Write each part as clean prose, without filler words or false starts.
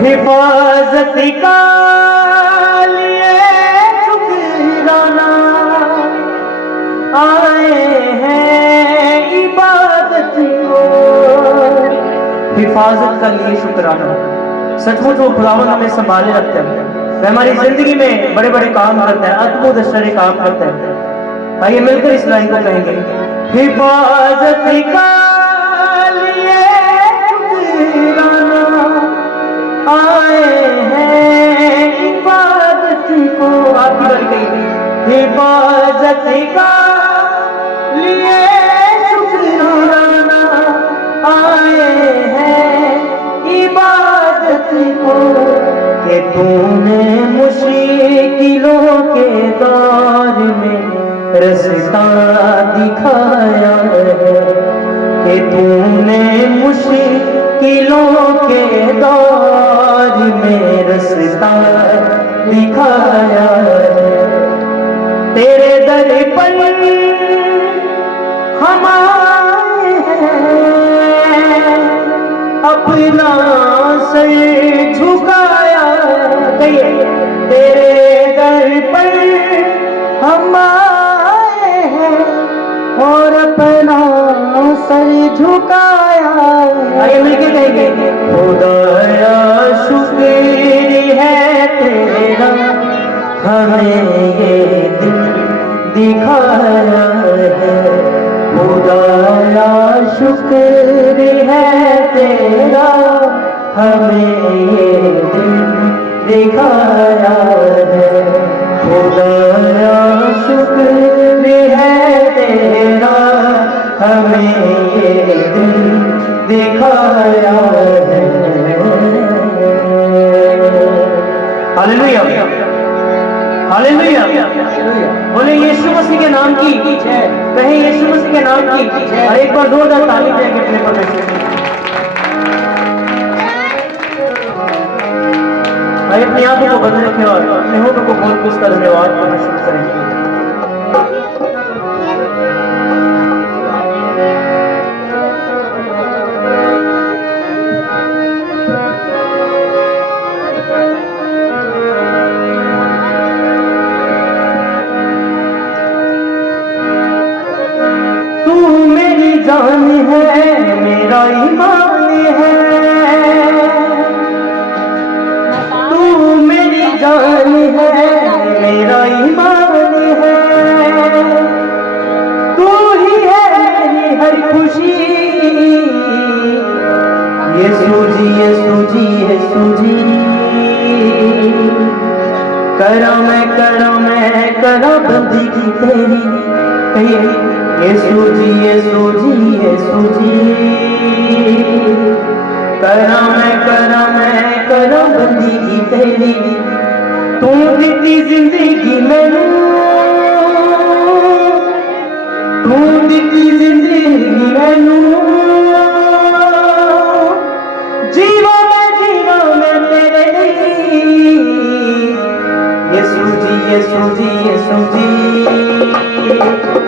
हिफाजत का लिए शुक्राना आए हैं इबादत को। हिफाजत का लिए शुक्राना, सचमुच वो खुदावंद हमें संभाले रखते हैं, वे हमारी जिंदगी में बड़े बड़े काम करते हैं, अद्भुत आश्चर्य काम करते हैं। आइए मिलकर इस लाइन को कहेंगे, हिफाजत का लिए शुक्राना आए हैं इबादत को। आपकी बारी कही, हिफाजत का लिए शुक्राना आए हैं इबादत को, कि तूने मुश्किलों के दौर में रास्ता दिखाया है, कि तूने मुश्किलों के दौर में रास्ता दिखाया है। तेरे दर पर हम आए हैं, अपना सर झुकाया। तेरे दर पर हम आए हैं और अपना सर झुकाया। आइए मिलके कहेंगे, खुदाया शुक्र है तेरा, हमें ये दिन दिखाया है। खुदाया शुक्र है तेरा, हमें ये दिन दिखाया है। खुदाया शुक्र है तेरा, हमें ये दिन दिखाया है। Hallelujah, hallelujah. बोले यीशु मसीह के नाम की जय, कहें यीशु मसीह के नाम की जय। और एक बार जोरदार ताली देंगे अपने परमेश्वर की। भाई अपनी आंखों को बंद रखें और अपने होठों को खोल कर उसका धन्यवाद करना शुरू करें। तू मेरी जान है, मेरा ईमान है, जान है, मेरा ईमान है। तू ही है मेरी हर खुशी, यीशु जी, यीशु जी, यीशु जी। करा मैं करा बंदगी तेरी, कहिए यीशु जी, यीशु जी, यीशु जी। करा मैं करा बंदगी तेरी, तू दिती जिंदगी मैनू, तू दिती जिंदगी मैनू। जीवा मैं तेरे यीशु जी यीशु जी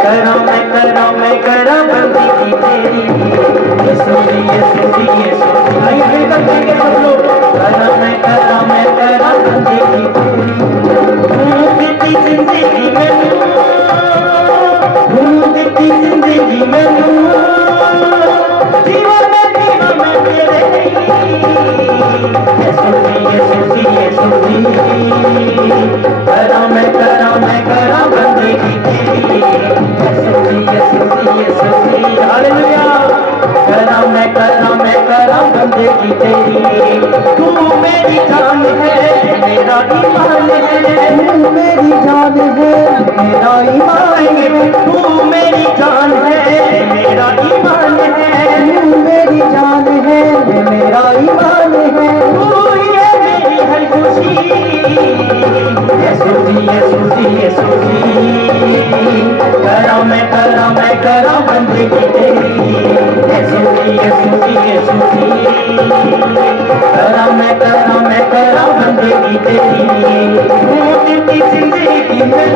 करा मैं करा बंदगी तेरी यीशु जी यीशु जी यीशु जी आइए मिलकर कहेंगे सब लोग करा मैं करा बंदगी तेरी देती जिंदगी में देती जिंदगी में जीवन में तेरे यीशु जी यीशु जी यीशु जी करा मैं करा बंदगी तेरी यीशु जी यीशु जी यीशु जी हालेलुया करा मैं करा बंदगी तेरी तू मेरी जान है मेरा ईमान है तू मेरी जान है मेरा ईमान है तू मेरी जान है मेरा ईमान है तू मेरी जान है मेरा ईमान है तू ये मेरी हर खुशी यीशु जी यीशु जी यीशु जी करा मैं करा बंदगी तेरी यीशु जी यीशु जी यीशु जी करा मैं करा बंदगी तेरी तू देती जिंदगी में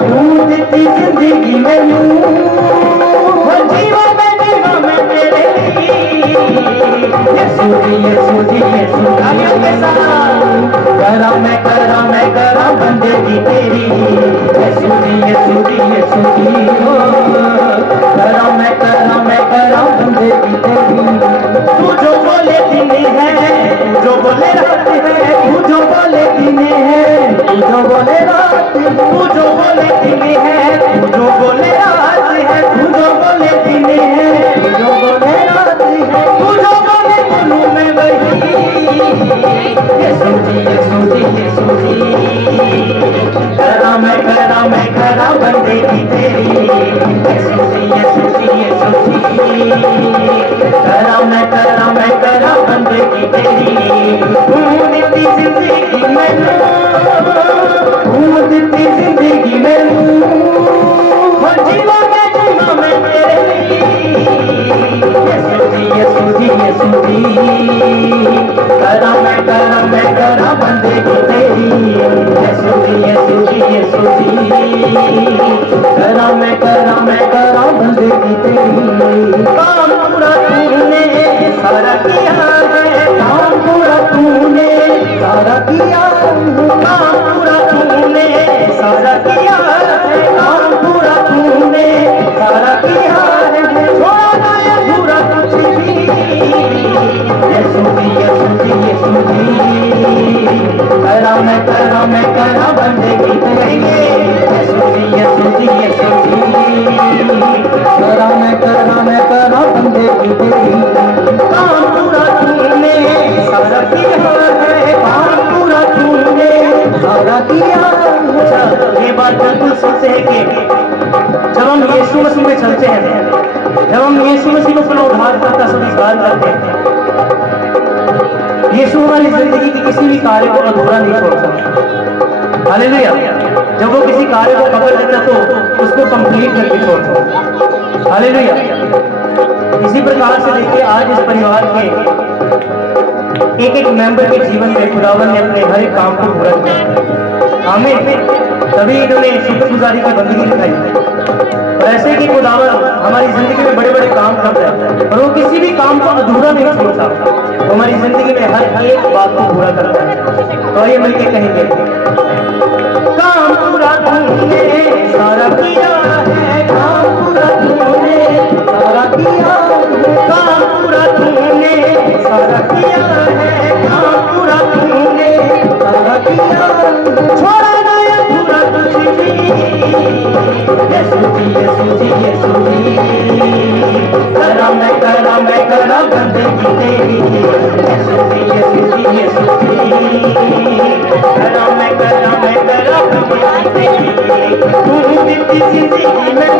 तू देती जिंदगी में जीवा मैं तेरे यीशु जी यीशु जी यीशु तालियों के साथ करा मैं करा बंदगी तेरी यीशु जी यीशु जी यीशु जी करा मैं करा बंदगी तेरी तू जो बोले दिन है तू जो बोले रात है तू जो बोले दिन है तू जो बोले रात तू जो बोले दिन है तू जो बोले रात है तू जो बोले दिन है तू जो बोले रात है तू जो बोले बोलूं मैं वही यीशु जी यीशु जी यीशु जी करा मैं करा बंदगी तेरी यीशु जी यीशु जी यीशु जी करा मैं करा बंदगी तेरी तू देती जिंदगी में तू देती जिंदगी में जीवा मैं तेरे यीशु जी यीशु जी यीशु जी करा मैं करा बंदगी तेरी यीशु जी यीशु जी यीशु जी करा मैं करा बंदगी तेरी काम पूरा तूने सारा किया है काम पूरा तूने सारा किया काम पूरा तूने सारा किया है काम पूरा तूने सारा किया है छोड़ा ना ये पूरा कुछ भी यीशु जी यीशु जी यीशु जी करा मैं करा बंदगी तेरी यीशु जी यीशु जी यीशु जी करा मैं करा बंदगी तेरी काम पूरा तूने सारा किया है काम पूरा तूने सारा किया ये बात बिल्कुल सच है कि जब हम यीशु मसीह में चलते हैं जब हम यीशु मसीह को अपना उद्धारकर्ता स्वीकार करते हैं यीशु हमारी जिंदगी के किसी भी कार्य को अधूरा नहीं छोड़ता हालेलुया जब वो किसी कार्य को पकड़ लेता तो उसको कंप्लीट करके छोड़ता हालेलुया इसी प्रकार से देखिए आज इस परिवार के एक मेंबर के जीवन में खुदावन ने अपने हर एक काम को पूरा किया आमीन तभी इन्होंने शुक्रगुजारी की बंदगी दिखाई और ऐसे कि खुदावन हमारी जिंदगी में बड़े बड़े काम करता है और वो किसी भी काम को अधूरा नहीं छोड़ता वो हमारी जिंदगी में हर एक बात को पूरा करता है तो ये मिलके कहेंगे काम पूरा तूने सारा किया है काम पूरा तूने सारा किया काम पूरा तूने सारा किया है काम पूरा तूने सारा किया छोड़ा ना ये पूरा कुछ भी यीशु जी यीशु जी यीशु जी करा मैं करा बंदगी तेरी यीशु जी यीशु जी यीशु जी करा मैं करा बंदगी तेरी तू देती जिंदगी में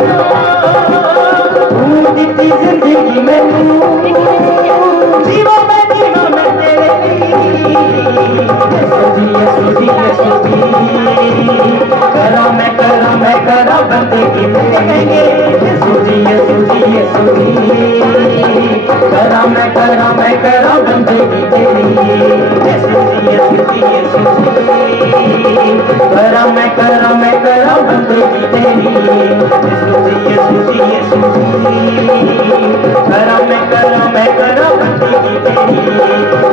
तू देती जिंदगी में जीवा मैं तेरे यीशु जी यीशु जी यीशु जी करा मैं करा बंदगी तेरी यीशु जी यीशु जी यीशु जी करा मैं करा मैं करा बंदगी तेरी, यीशु जी यीशु जी यीशु जी। करा मैं करा बंदगी तेरी, यीशु जी यीशु जी यीशु जी। करा मैं करा बंदगी तेरी,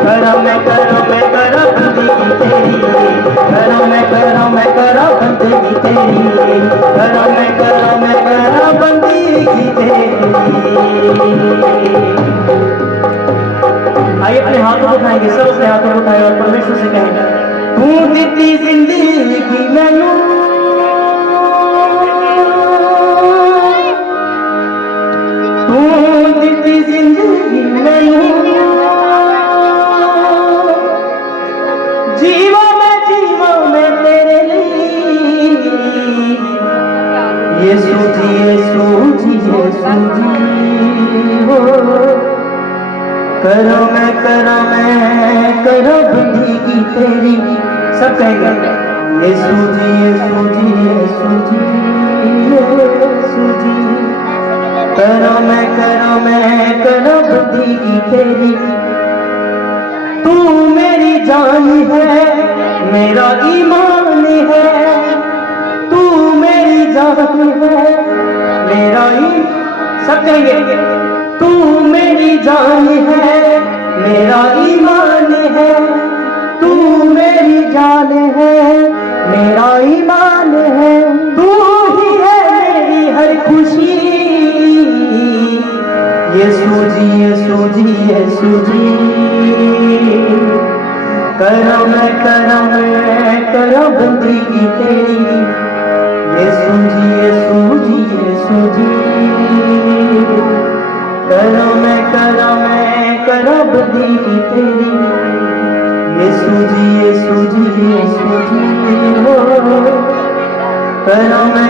करा मैं करा बंदगी तेरी, करा मैं करा बंदगी तेरी, करा मैं करा बंदगी तेरी। आइए अपने हाथों को उठाएंगे, सब अपने हाथों को उठाएंगे और परमेश्वर से कहेंगे, तू दीती जिंदगी मैनू, तू दीती जिंदगी मैनू, जीवा मैं तेरे लिए, यीशु जी यीशु जी यीशु जी। हो करो मैं करो बंदगी तेरी, सब कहेंगे यीशु जी यीशु जी यीशु जी यीशु जी। करो मैं करो बंदगी तेरी, तू मेरी जान है, मेरा ईमान है, तू मेरी जान है, मेरा ही सब कहेंगे, तू मेरी जान है, मेरा ईमान है, तू मेरी जान है, मेरा ईमान है, तू ही है मेरी हर खुशी, यीशु जी यीशु जी यीशु जी। करो मैं करो बंदगी तेरी, यीशु जी यीशु जी यीशु जी। करो मैं करो बंदगी तेरी, यीशु जी यीशु जी यीशु जी। हो करो मैं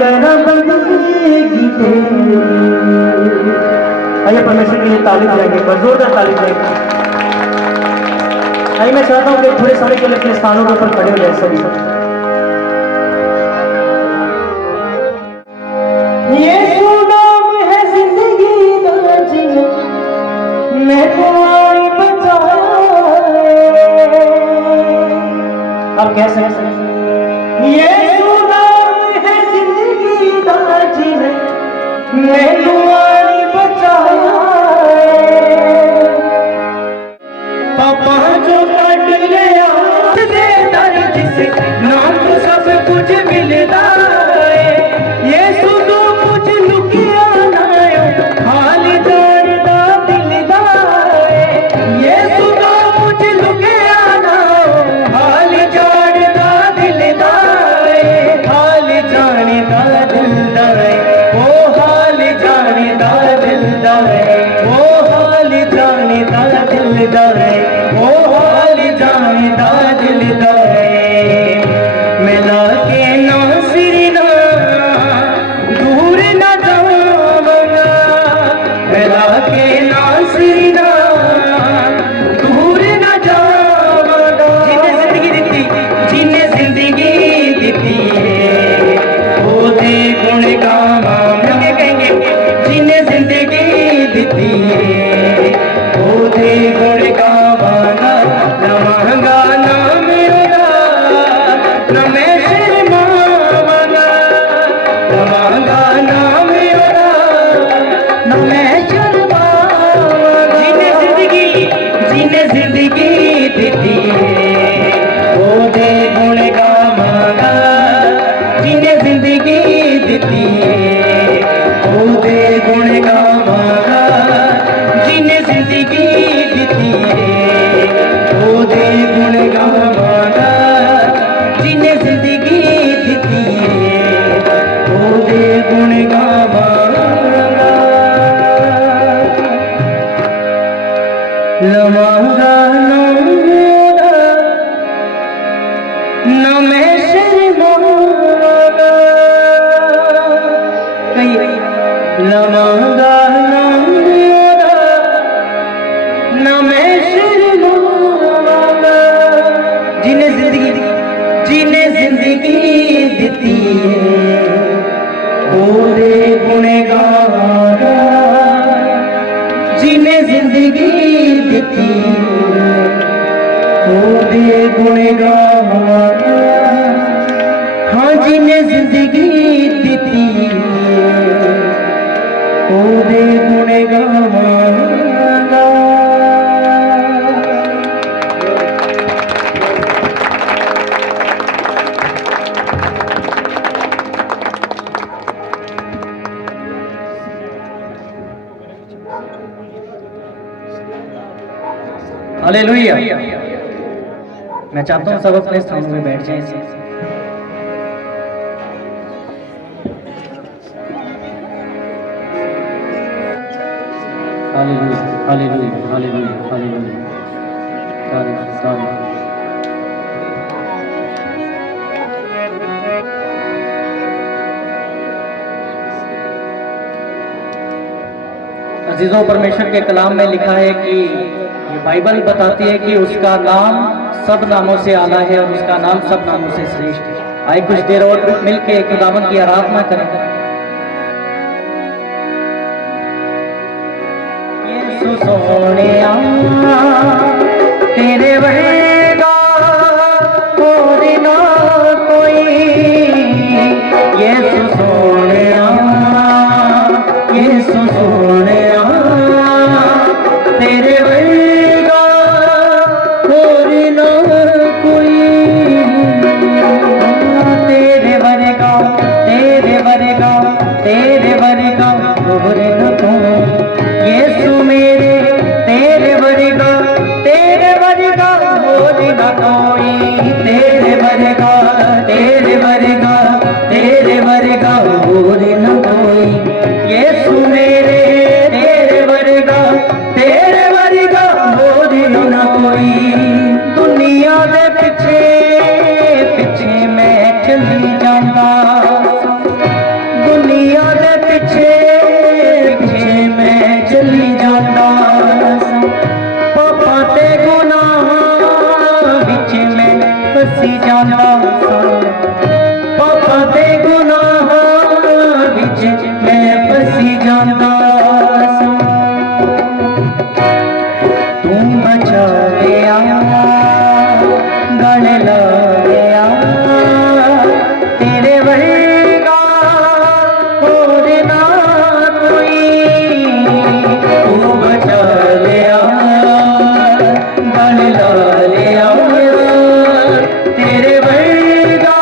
करो बंदगी तेरी। आइए परमेश्वर के लिए ताली देंगे, जोरदार ताली देंगे। आइए मैं चाहता हूँ कि थोड़े समय के लिए अपने स्थानों के ऊपर खड़े हो जाए सभी। यीशु नाम है जिंदगी का जीना, मैं को आई बचाए। आप कह सकते हैं यीशु नाम है जिंदगी का जीना, मैं को आई बचाया। पापा जो कट लिया दे दर जिसे नाम तो सब कुछ मिलता है, यीशु तो कुछ लुकिया ना खाली दर्दा दिलदा है, यीशु तो कुछ लुकिया ना खाली जाड़दा दिलदा है, हाल जाने दा दिलदा है, ओ हाल जाने दा दिलदा है, ओ हाल जाने दा दिलदा है, ओ हाल जाने दा दिलदा है। मिला के नासिरी ना दूर न जावगा, मिला के नासिरी ना दूर न जावगा। जिन्हें जिंदगी दी है वो दे गुण गावा, कहेंगे जिन्हें जिंदगी दी है वो दे गुण गावाना। न महंगा ना मेरा न मैं शर्मावाना, न महंगा ना मेरा न मैं शर्मावाना। जिन्हें जिंदगी दी है वो दे गुण गावाना, जिन्हें जिंदगी दी है वो दे गुण गावाना, जिन्हें जिंदगी दी है वो दे गुण गावाना, जिन्हें जिंदगी दी है वो दे गुण गावाना। लवांगा ना न मैं शर्मावागा, लवांगा न मैं शर्मावागा। जिन्हें जिंदगी दी है वो दे गुण गावागा, जिन्हें जिंदगी दिती ओदे गुण गावांगा हाँ जिन्हें जिंदगी दिती ओदे गुण गावांगा हालेलुया। मैं चाहता हूँ सब अपने स्थानों में बैठ जाएं। हालेलुया हालेलुया हालेलुया हालेलुया तारीफ तारीफ। अजीजों, परमेश्वर के कलाम में लिखा है कि ये बाइबल बताती है कि उसका नाम सब नामों से आला है और उसका नाम सब नामों से श्रेष्ठ है। आइए कुछ देर और मिलके खुदावन की आराधना करें। यीशु सोनिया तेरे वर्गा और ना कोई, यीशु सोनिया यीशु सोनिया तेरे वर्गा और ना कोई, तेरे वर्गा तेरे वर्गा तेरे वर्गा और ना कोई, यीशु मेरे तेरे वर्गा और ना कोई, तेरे वर्गा और ना कोई, यीशु मेरे तेरे वर्गा और ना कोई। दुनिया दे पिछे पिछे मैं चली जांदा, दुनिया दे पिछे पिछे मैं चली जांदा, पापा ते गुनाहां विच मैं फसी जांदा, पापा ते गुनाहां विच मैं फसी जांदा। तू बचा लिया गल ला लिया तेरे वर्गा और ना कोई, तू बचा लिया गल ला लिया तेरे वर्गा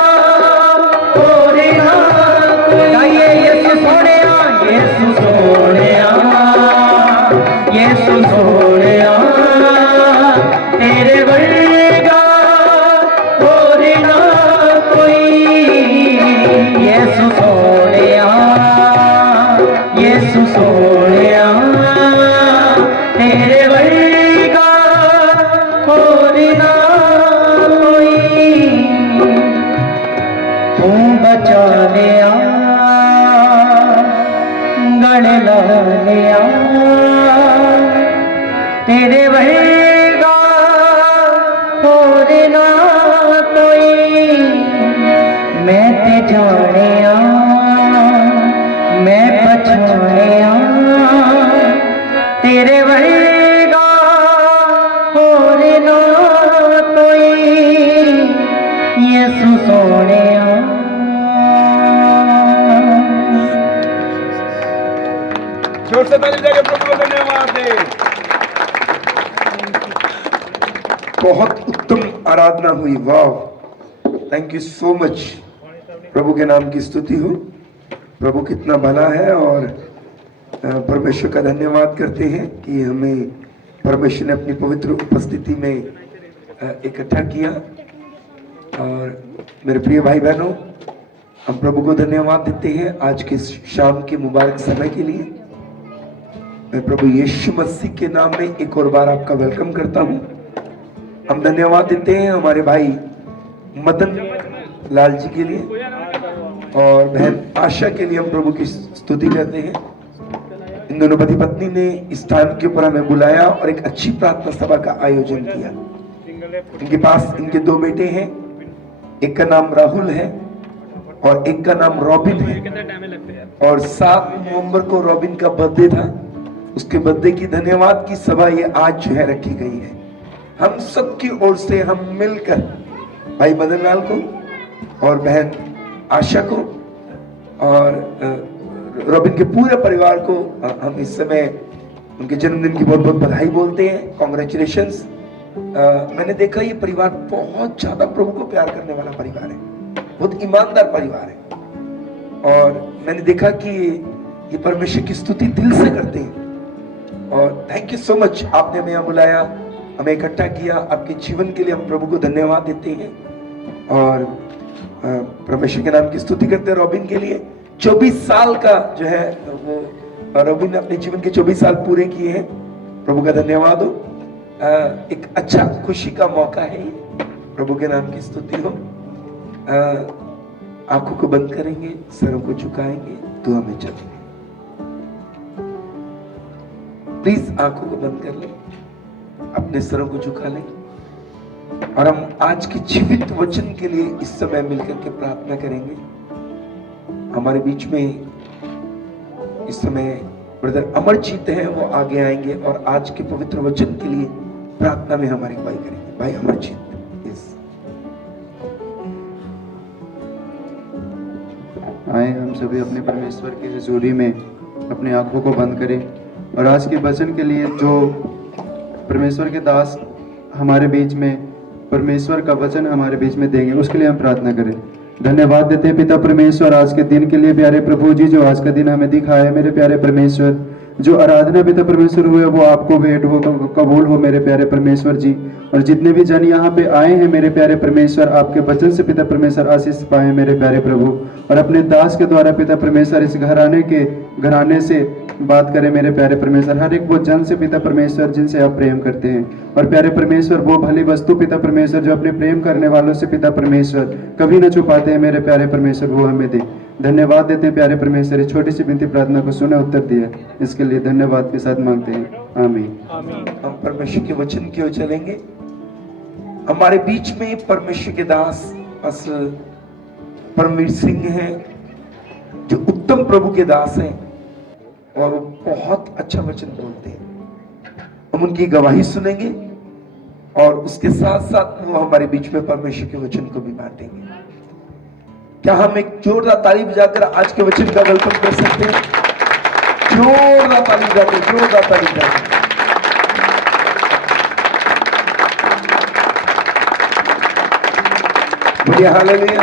और ना कोई। गाइए यीशु सोनिया यीशु सोनिया यीशु सोनिया तेरे वर्गा और ना कोई, यीशु सोनिया यीशु सोनिया तेरे वर्गा और ना कोई। तू बचा लिया गल ला लिया तेरे वर्गा और ना कोई, मैं ते जानिया मैं पछानिया तेरे वर्गा और ना कोई, यीशु सोनिया। जोर से ताली देके प्रभु को धन्यवाद दे। बहुत उत्तम आराधना हुई, वाह, थैंक यू सो मच। प्रभु के नाम की स्तुति हो। प्रभु कितना भला है और परमेश्वर का धन्यवाद करते हैं कि हमें परमेश्वर ने अपनी पवित्र उपस्थिति में इकट्ठा किया। और मेरे प्रिय भाई बहनों, हम प्रभु को धन्यवाद देते हैं आज के शाम के मुबारक समय के लिए। मैं प्रभु यीशु मसीह के नाम में एक और बार आपका वेलकम करता हूं। हम धन्यवाद देते हैं हमारे भाई मदन लाल जी के लिए और बहन आशा के लिए। हम प्रभु की स्तुति करते हैं। इन दोनों पति पत्नी ने इस स्थान के ऊपर हमें बुलाया और एक अच्छी प्रार्थना सभा का आयोजन किया। इनके पास इनके दो बेटे हैं, एक का नाम राहुल है और एक का नाम रॉबिन है। और 7 नवंबर को रॉबिन का बर्थडे था उसके बदले की धन्यवाद की सभा ये आज जो है रखी गई है। हम सबकी ओर से हम मिलकर भाई मदन लाल को और बहन आशा को और रॉबिन के पूरे परिवार को हम इस समय उनके जन्मदिन की बहुत बहुत बधाई बोलते हैं। कॉन्ग्रेचुलेशंस। मैंने देखा ये परिवार बहुत ज्यादा प्रभु को प्यार करने वाला परिवार है, बहुत ईमानदार परिवार है और मैंने देखा कि ये परमेश्वर की स्तुति दिल से करते हैं। और थैंक यू सो मच, आपने हमें यहाँ बुलाया, हमें इकट्ठा किया। आपके जीवन के लिए हम प्रभु को धन्यवाद देते हैं और परमेश्वर के नाम की स्तुति करते हैं। रॉबिन के लिए 24 साल का जो है वो रॉबिन ने अपने जीवन के 24 साल पूरे किए हैं। प्रभु का धन्यवाद हो। एक अच्छा खुशी का मौका है ये, प्रभु के नाम की स्तुति हो। आंखों को बंद करेंगे, सरों को झुकाएंगे, दुआ में चलेंगे। प्लीज आंखों को बंद कर लें, अपने सरों को झुका लें और हम आज के जीवित वचन के लिए इस समय मिलकर के प्रार्थना करेंगे। हमारे बीच में इस समय ब्रदर अमरजीत हैं, वो आगे आएंगे और आज के पवित्र वचन के लिए प्रार्थना में हमारी अगुवाई करेंगे। भाई अमरजीत, आए हम सभी अपने परमेश्वर की हजूरी में अपनी आंखों को बंद करें और आज के वचन के लिए जो परमेश्वर के दास हमारे बीच में परमेश्वर का वचन हमारे बीच में देंगे उसके लिए हम प्रार्थना करें। धन्यवाद देते हैं पिता परमेश्वर आज के दिन के लिए। प्यारे प्रभु जी, जो आज का दिन हमें दिखाया है मेरे प्यारे परमेश्वर, जो आराधना पिता परमेश्वर हुए वो आपको भेंट हो, कबूल हो मेरे प्यारे परमेश्वर जी। और जितने भी जन यहाँ पे आए हैं मेरे प्यारे परमेश्वर, आपके वचन से पिता परमेश्वर आशीष पाए मेरे प्यारे प्रभु, और अपने दास के द्वारा पिता परमेश्वर इस घराने से बात करें मेरे प्यारे परमेश्वर। हर एक वो जन से पिता परमेश्वर जिनसे आप प्रेम करते हैं, और प्यारे परमेश्वर वो भली वस्तु पिता परमेश्वर जो अपने प्रेम करने वालों से पिता परमेश्वर कभी न छुपाते हैं मेरे प्यारे परमेश्वर, वो हमें दे। धन्यवाद देते हैं प्यारे परमेश्वर, इस छोटी सी विनती प्रार्थना को सुने उत्तर दिया, इसके लिए धन्यवाद के साथ मांगते हैं। आमीन। हम परमेश्वर के वचन की ओर चलेंगे। हमारे बीच में परमेश्वर के दास परमवीर सिंह हैं, जो उत्तम प्रभु के दास हैं और वो बहुत अच्छा वचन बोलते हैं। हम उनकी गवाही सुनेंगे और उसके साथ साथ वो हमारे बीच में परमेश्वर के वचन को भी बांटेंगे। क्या हम एक जोरदार ताली बजाकर आज के वचन का वेलकम कर सकते हैं? जोरदार ताली बजाकर, जोरदार ताली बजाकर। बोलिए हालेलुया।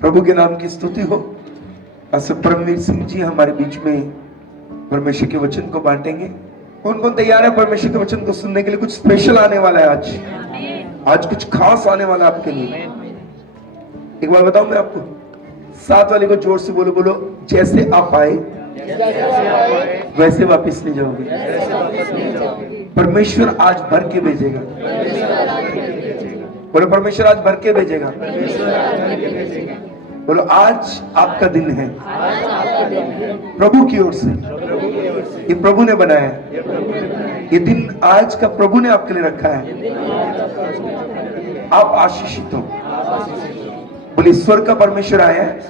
प्रभु के नाम की स्तुति हो। परमवीर सिंह जी हमारे बीच में परमेश्वर के वचन को बांटेंगे। कौन कौन तैयार है परमेश्वर के वचन को सुनने के लिए? कुछ स्पेशल आने वाला है आज कुछ खास आने वाला है आपके लिए। एक बार बताऊं मैं आपको, साथ वाले को जोर से बोलो, बोलो जैसे आप आए वैसे वापस नहीं जाओगे। परमेश्वर आज भर के भेजेगा। बोलो परमेश्वर आज भर के भेजेगा। बोलो आज आपका दिन है प्रभु की ओर से, ये प्रभु ने बनाया है। ये दिन आज का प्रभु ने आपके लिए रखा है। आप आशीषित हो। बोले स्वर्ग का परमेश्वर आया है।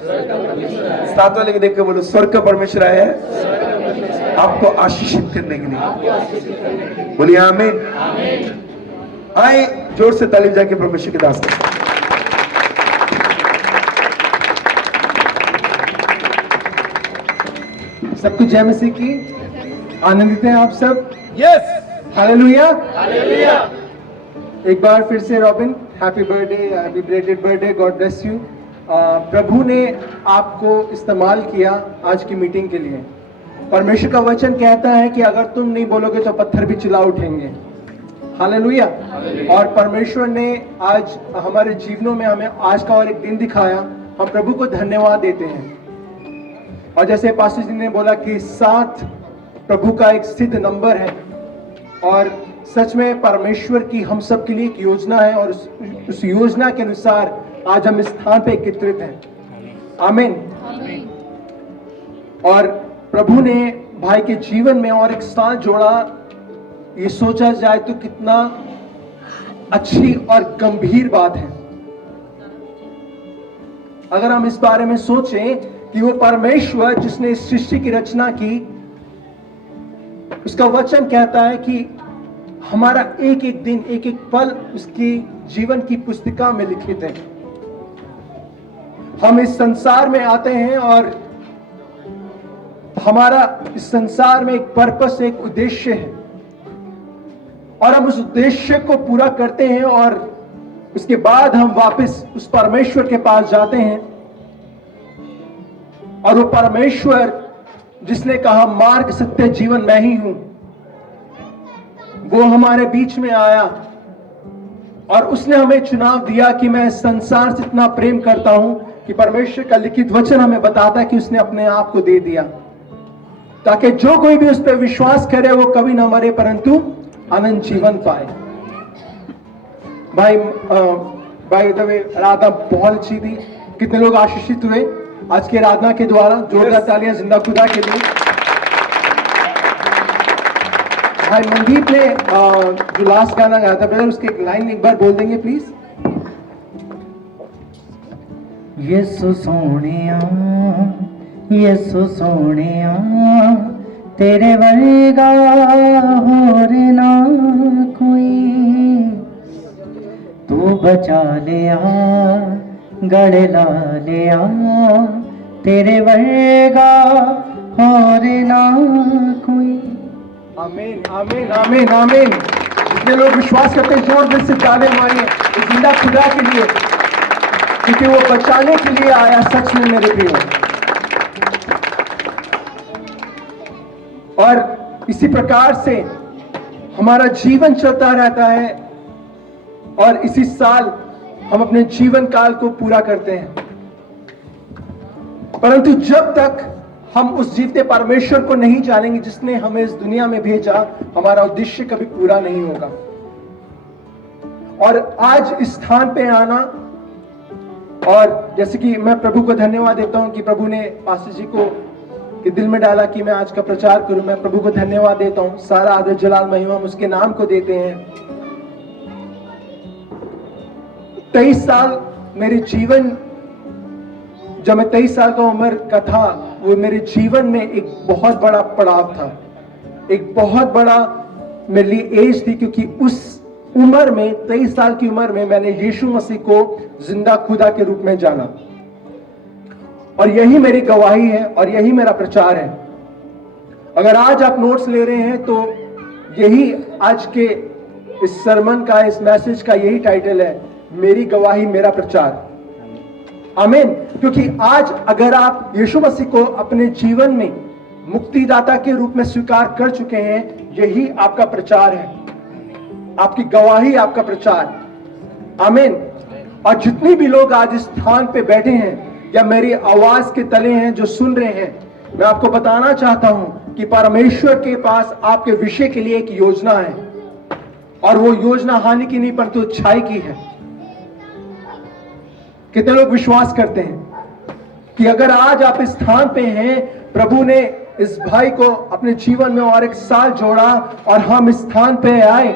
साथ वाले को देख के बोलो स्वर्ग का परमेश्वर आया है आपको आशीषित करने के लिए। बोलिए आमीन। आए जोर से ताली बजा के परमेश्वर के दास को। सबको जय मसीह की। आनंदित हैं आप सब? Yes, hallelujah. हालेलुया। एक बार फिर से Robin, happy birthday, happy belated birthday, God bless you. प्रभु ने आपको इस्तेमाल किया आज की मीटिंग के लिए। परमेश्वर का वचन कहता है कि अगर तुम नहीं बोलोगे तो पत्थर भी चिल्ला उठेंगे। हालेलुया। और परमेश्वर ने आज हमारे जीवनों में हमें आज का और एक दिन दिखाया। हम प्रभु को धन्यवाद देते हैं। और जैसे पास्टर जी ने बोला कि 7 प्रभु का एक सिद्ध नंबर है, और सच में परमेश्वर की हम सब के लिए एक योजना है, और उस योजना के अनुसार आज हम इस स्थान पे एकत्रित हैं। आमीन। और प्रभु ने भाई के जीवन में और एक साथ जोड़ा। ये सोचा जाए तो कितना अच्छी और गंभीर बात है। अगर हम इस बारे में सोचें कि वो परमेश्वर जिसने इस सृष्टि की रचना की, उसका वचन कहता है कि हमारा एक एक दिन, एक एक पल उसकी जीवन की पुस्तिका में लिखित है। हम इस संसार में आते हैं और हमारा इस संसार में एक पर्पस, एक उद्देश्य है, और हम उस उद्देश्य को पूरा करते हैं और उसके बाद हम वापस उस परमेश्वर के पास जाते हैं। और वो परमेश्वर जिसने कहा मार्ग, सत्य, जीवन मैं ही हूं, वो हमारे बीच में आया और उसने हमें चुनाव दिया कि मैं इस संसार से इतना प्रेम करता हूं कि परमेश्वर का लिखित वचन हमें बताता है कि उसने अपने आप को दे दिया, ताकि जो कोई भी उस पर विश्वास करे वो कभी ना मरे परंतु अनंत जीवन पाए। भाई आराधना बहुत अच्छी थी। कितने लोग आशीषित हुए आज की आराधना के द्वारा? जोरदार तालियां जिंदा खुदा के लिए। भाई मनदीप ने जो लास्ट गाना गाया था ब्रदर, उसके एक लाइन एक बार बोल देंगे प्लीज? यीशु सोनिया, यीशु सोनिया, तेरे वर्गा होर ना कोई, तू बचा लिया गड़ ला लिया, तेरे वर्गा होर ना कोई। आमीन आमीन आमीन आमीन। जितने लोग विश्वास करते हैं जोर दिल से ताली मारिए इस जिंदा खुदा के लिए, क्योंकि वो बचाने के लिए आया सच में मेरे प्रियो। और इसी प्रकार से हमारा जीवन चलता रहता है और इसी साल हम अपने जीवन काल को पूरा करते हैं, परंतु जब तक हम उस जीवते परमेश्वर को नहीं जानेंगे जिसने हमें इस दुनिया में भेजा, हमारा उद्देश्य कभी पूरा नहीं होगा। और आज इस स्थान पे आना, और जैसे कि मैं प्रभु को धन्यवाद देता हूं कि प्रभु ने पास्टर जी को के दिल में डाला कि मैं आज का प्रचार करूं, मैं प्रभु को धन्यवाद देता हूं। सारा आदर जलाल महिमा हम उसके नाम को देते हैं। 23 साल मेरे जीवन, जब मैं 23 साल का उम्र का था, वो मेरे जीवन में एक बहुत बड़ा पड़ाव था, एक बहुत बड़ा मेरे लिए एज थी, क्योंकि उस उम्र में 23 साल की उम्र में मैंने यीशु मसीह को जिंदा खुदा के रूप में जाना, और यही मेरी गवाही है और यही मेरा प्रचार है। अगर आज आप नोट्स ले रहे हैं तो यही आज के इस सरमन का, इस मैसेज का यही टाइटल है, मेरी गवाही मेरा प्रचार। आमीन। क्योंकि आज अगर आप यीशु मसीह को अपने जीवन में मुक्तिदाता के रूप में स्वीकार कर चुके हैं, यही आपका प्रचार है, आपकी गवाही, आपका प्रचार। आमीन। और जितनी भी लोग आज इस स्थान पे बैठे हैं या मेरी आवाज के तले हैं जो सुन रहे हैं, मैं आपको बताना चाहता हूं कि परमेश्वर के पास आपके विषय के लिए एक योजना है, और वो योजना हानि की नहीं परंतु अच्छाई की है। कितने लोग विश्वास करते हैं कि अगर आज आप इस स्थान पे हैं, प्रभु ने इस भाई को अपने जीवन में और एक साल जोड़ा और हम इस स्थान पे आए।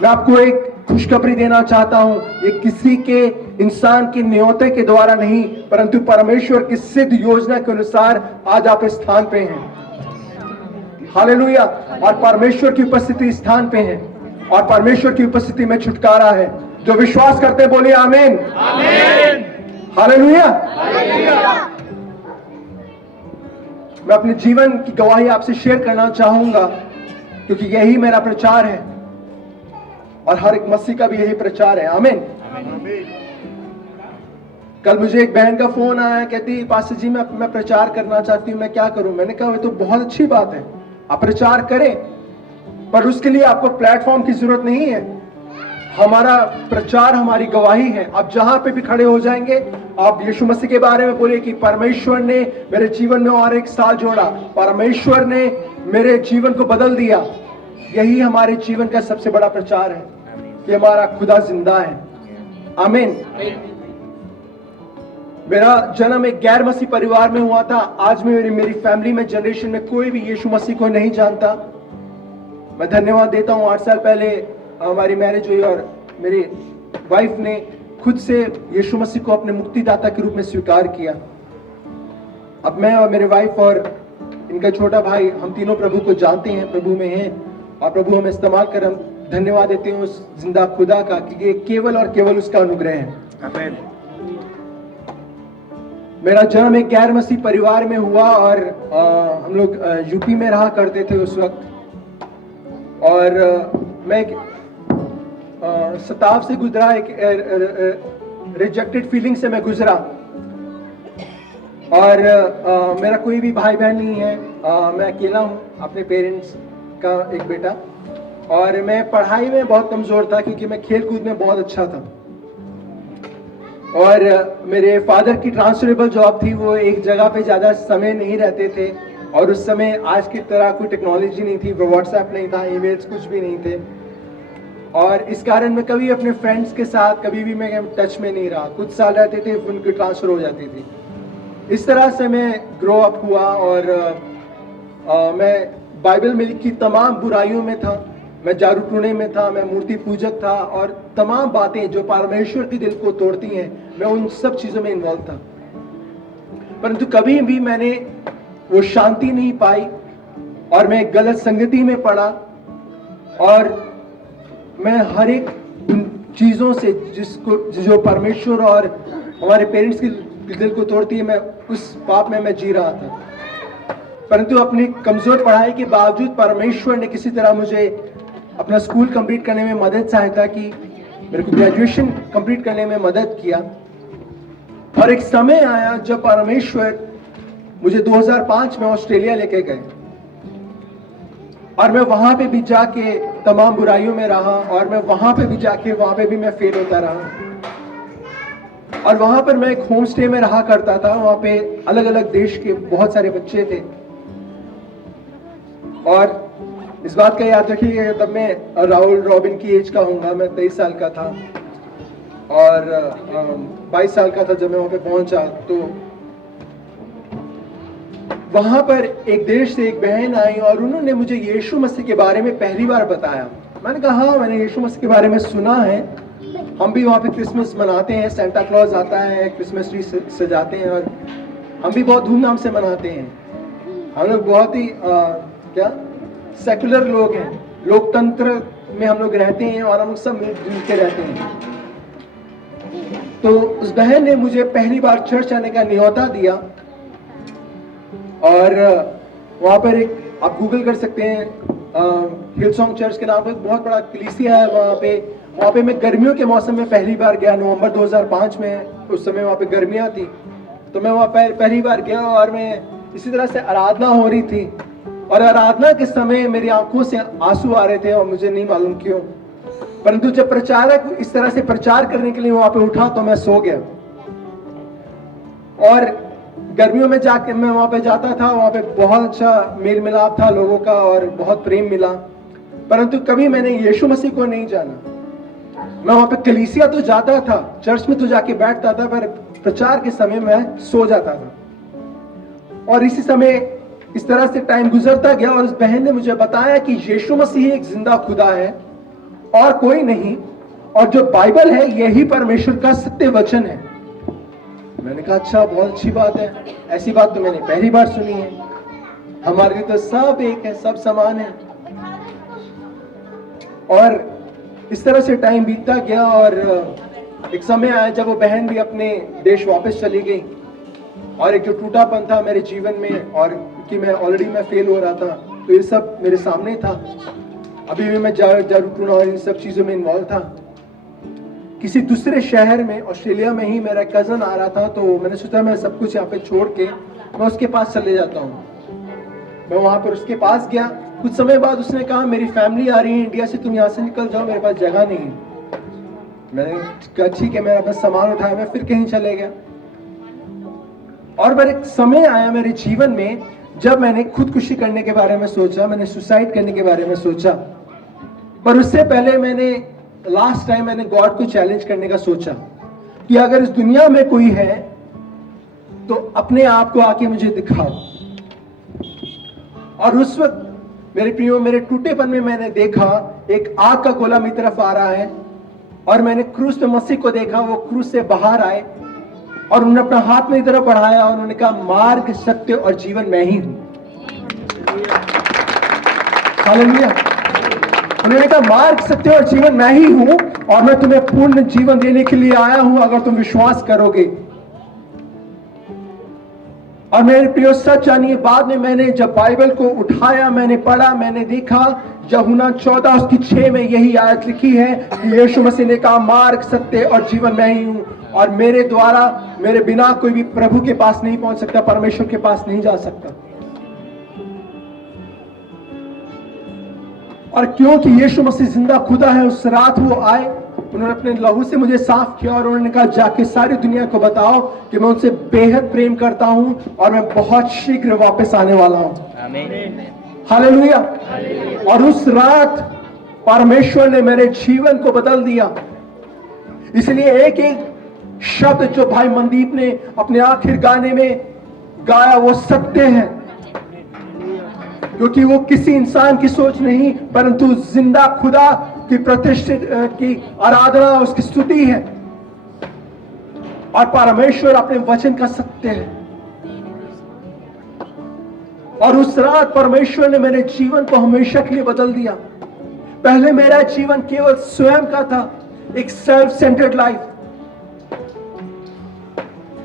मैं आपको एक खुशखबरी देना चाहता हूं, ये किसी के इंसान के न्योते के द्वारा नहीं, परंतु परमेश्वर की सिद्ध योजना के अनुसार आज आप इस स्थान पे हैं। हालेलुया। और परमेश्वर की उपस्थिति इस स्थान पे है, और परमेश्वर की उपस्थिति में छुटकारा है। जो विश्वास करते बोलिए आमीन आमीन। हालेलुया। मैं अपने जीवन की गवाही आपसे शेयर करना चाहूंगा, क्योंकि यही मेरा प्रचार है और हर एक मसीह का भी यही प्रचार है। आमीन। कल मुझे एक बहन का फोन आया, कहती पास्टर जी मैं प्रचार करना चाहती हूँ, मैं क्या करूं? मैंने कहा ये तो बहुत अच्छी बात है, आप प्रचार करें, पर उसके लिए आपको प्लेटफॉर्म की जरूरत नहीं है। हमारा प्रचार हमारी गवाही है। आप जहां पे भी खड़े हो जाएंगे, आप यीशु मसीह के बारे में बोलिए कि परमेश्वर ने मेरे जीवन में और एक साल जोड़ा, परमेश्वर ने मेरे जीवन को बदल दिया। यही हमारे जीवन का सबसे बड़ा प्रचार है कि हमारा खुदा जिंदा है। आमीन। मेरा जन्म एक गैर मसीह परिवार में हुआ था। आज में मेरी फैमिली में, जनरेशन में कोई भी यीशु मसीह को नहीं जानता। मैं धन्यवाद देता हूँ, 8 साल पहले हमारी मैरिज हुई और मेरी वाइफ ने खुद से यीशु मसीह को अपने मुक्तिदाता के रूप में स्वीकार किया। अब मैं और मेरे वाइफ और इनका छोटा भाई, हम तीनों प्रभु को जानते हैं, प्रभु में हैं, और प्रभु हमें इस्तेमाल कर, हम धन्यवाद देते हैं उस जिंदा खुदा का कि ये केवल और केवल उसका अनुग्रह है। आमीन। मेरा जन्म एक गैर मसीह परिवार में हुआ और हम लोग यूपी में रहा करते थे उस वक्त, और मैं एक सताव से गुजरा, एक रिजेक्टेड फीलिंग से मैं गुजरा, और मेरा कोई भी भाई बहन नहीं है, मैं अकेला हूँ, अपने पेरेंट्स का एक बेटा, और मैं पढ़ाई में बहुत कमज़ोर था क्योंकि मैं खेल कूद में बहुत अच्छा था, और मेरे फादर की ट्रांसफरेबल जॉब थी, वो एक जगह पे ज़्यादा समय नहीं रहते थे, और उस समय आज की तरह कोई टेक्नोलॉजी नहीं थी, व्हाट्सएप नहीं था, ईमेल्स कुछ भी नहीं थे, और इस कारण मैं कभी अपने फ्रेंड्स के साथ कभी भी मैं टच में नहीं रहा। कुछ साल रहते थे, उनकी ट्रांसफ़र हो जाती थी। इस तरह से मैं ग्रो अप हुआ, और मैं बाइबल में लिखी तमाम बुराइयों में था, मैं जादू टूने में था, मैं मूर्ति पूजक था, और तमाम बातें जो परमेश्वर के दिल को तोड़ती हैं, मैं उन सब चीज़ों में इन्वॉल्व था। परंतु कभी भी मैंने वो शांति नहीं पाई, और मैं गलत संगति में पड़ा, और मैं हर एक चीज़ों से जो परमेश्वर और हमारे पेरेंट्स के दिल को तोड़ती है, मैं उस पाप में मैं जी रहा था। परंतु अपनी कमज़ोर पढ़ाई के बावजूद परमेश्वर ने किसी तरह मुझे अपना स्कूल कंप्लीट करने में मदद सहायता की, मेरे को ग्रेजुएशन कंप्लीट करने में मदद किया, और एक समय आया जब परमेश्वर मुझे 2005 में ऑस्ट्रेलिया लेके गए, और मैं वहां पे भी जाके तमाम बुराइयों में रहा, और मैं वहां पे भी जाके वहां पे भी मैं फेल होता रहा, और वहां पर मैं एक होम स्टे में रहा करता था। वहां पे अलग अलग देश के बहुत सारे बच्चे थे, और इस बात का याद रखिए तब मैं राहुल रॉबिन की एज का हूँगा, मैं 23 साल का था, और 22 साल का था जब मैं वहां पे पहुंचा। तो वहां पर एक देश से एक बहन आई, और उन्होंने मुझे यीशु मसीह के बारे में पहली बार बताया। मैंने कहा हाँ, मैंने यीशु मसीह के बारे में सुना है, हम भी वहाँ पे क्रिसमस मनाते हैं, सेंटा क्लॉज आता है, क्रिसमस ट्री सजाते हैं, और हम भी बहुत धूमधाम से मनाते हैं। हम लोग बहुत ही क्या सेकुलर लोग हैं, लोकतंत्र में हम लोग रहते हैं, और हम लोग सब मिलजुल के रहते हैं। तो उस बहन ने मुझे पहली बार चर्च आने का न्योता दिया, और वहाँ पर एक आप गूगल कर सकते हैं, हिलसॉन्ग चर्च के नाम पर बहुत बड़ा कलीसिया है वहाँ पे मैं गर्मियों के मौसम में पहली बार गया, नवंबर 2005 में, उस समय वहाँ पे गर्मियाँ थी, तो मैं वहाँ पहली बार गया, और मैं इसी तरह से आराधना हो रही थी, और आराधना के समय मेरी आंखों से आंसू आ रहे थे, और मुझे नहीं मालूम क्यों। परंतु जब प्रचारक इस तरह से प्रचार करने के लिए वहाँ पे उठा तो मैं सो गया, और गर्मियों में जाके मैं वहाँ पे जाता था, वहाँ पे बहुत अच्छा मेल मिलाप था लोगों का, और बहुत प्रेम मिला, परंतु कभी मैंने यीशु मसीह को नहीं जाना। मैं वहाँ पे कलीसिया तो जाता था, चर्च में तो जाके बैठता था, पर प्रचार के समय मैं सो जाता था। और इसी समय इस तरह से टाइम गुजरता गया, और उस बहन ने मुझे बताया कि यीशु मसीह एक जिंदा खुदा है और कोई नहीं, और जो बाइबल है यही परमेश्वर का सत्य वचन है। मैंने कहा अच्छा, बहुत अच्छी बात है, ऐसी बात तो मैंने पहली बार सुनी है, हमारे लिए तो सब एक है, सब समान है। और इस तरह से टाइम बीतता गया, और एक समय आया जब वो बहन भी अपने देश वापस चली गई, और एक जो टूटापन था मेरे जीवन में, और क्योंकि मैं ऑलरेडी फेल हो रहा था, तो ये सब मेरे सामने था। अभी भी मैं जादू टूना और इन सब चीज़ों में इन्वॉल्व था। किसी दूसरे शहर में, ऑस्ट्रेलिया में ही मेरा कज़न आ रहा था, तो मैंने सोचा मैं सब कुछ यहाँ पे छोड़ के मैं उसके पास चले जाता हूँ। मैं वहाँ पर उसके पास गया, कुछ समय बाद उसने कहा मेरी फैमिली आ रही है इंडिया से, तुम यहाँ से निकल जाओ, मेरे पास जगह नहीं है। मैंने कहा ठीक है, मैं अपना सामान उठाया, मैं फिर कहीं चले गया। और फिर एक समय आया मेरे जीवन में जब मैंने खुदकुशी करने के बारे में सोचा, मैंने सुसाइड करने के बारे में सोचा, पर उससे पहले मैंने लास्ट टाइम मैंने गॉड को चैलेंज करने का सोचा कि अगर इस दुनिया में कोई है तो अपने आप को आके मुझे दिखाओ। और उस वक्त मेरे प्रियो, मेरे टूटेपन में मैंने देखा एक आग का गोला मेरी तरफ आ रहा है, और मैंने क्रूस पे मसीह को देखा, वो क्रूस से बाहर आए और उन्होंने अपना हाथ मेरी तरफ बढ़ाया और उन्होंने कहा मार्ग, सत्य और जीवन मैं ही हूं। हालेलुया। उन्होंने कहा मार्ग, सत्य और जीवन मैं ही हूं और मैं तुम्हें पूर्ण जीवन देने के लिए आया हूं अगर तुम विश्वास करोगे। और मेरे प्रियो सच जानिए, बाद में मैंने जब बाइबल को उठाया, मैंने पढ़ा, मैंने देखा, यूहन्ना 14 उसकी 6 में यही आयत लिखी है कि यीशु मसीह ने कहा मार्ग, सत्य और जीवन मैं ही हूं और मेरे द्वारा, मेरे बिना कोई भी प्रभु के पास नहीं पहुंच सकता, परमेश्वर के पास नहीं जा सकता। और क्योंकि यीशु मसीह जिंदा खुदा है, उस रात वो आए, उन्होंने अपने लहू से मुझे साफ किया और उन्होंने कहा जाके सारी दुनिया को बताओ कि मैं उनसे बेहद प्रेम करता हूं और मैं बहुत शीघ्र वापस आने वाला हूं। हालेलुया। और उस रात परमेश्वर ने मेरे जीवन को बदल दिया। इसलिए एक एक शब्द जो भाई मनदीप ने अपने आखिर गाने में गाया वो सत्य है, क्योंकि वो किसी इंसान की सोच नहीं परंतु जिंदा खुदा की प्रतिष्ठित की आराधना, उसकी स्तुति है। और परमेश्वर अपने वचन का सत्य है। और उस रात परमेश्वर ने मेरे जीवन को हमेशा के लिए बदल दिया। पहले मेरा जीवन केवल स्वयं का था, एक सेल्फ सेंटर्ड लाइफ,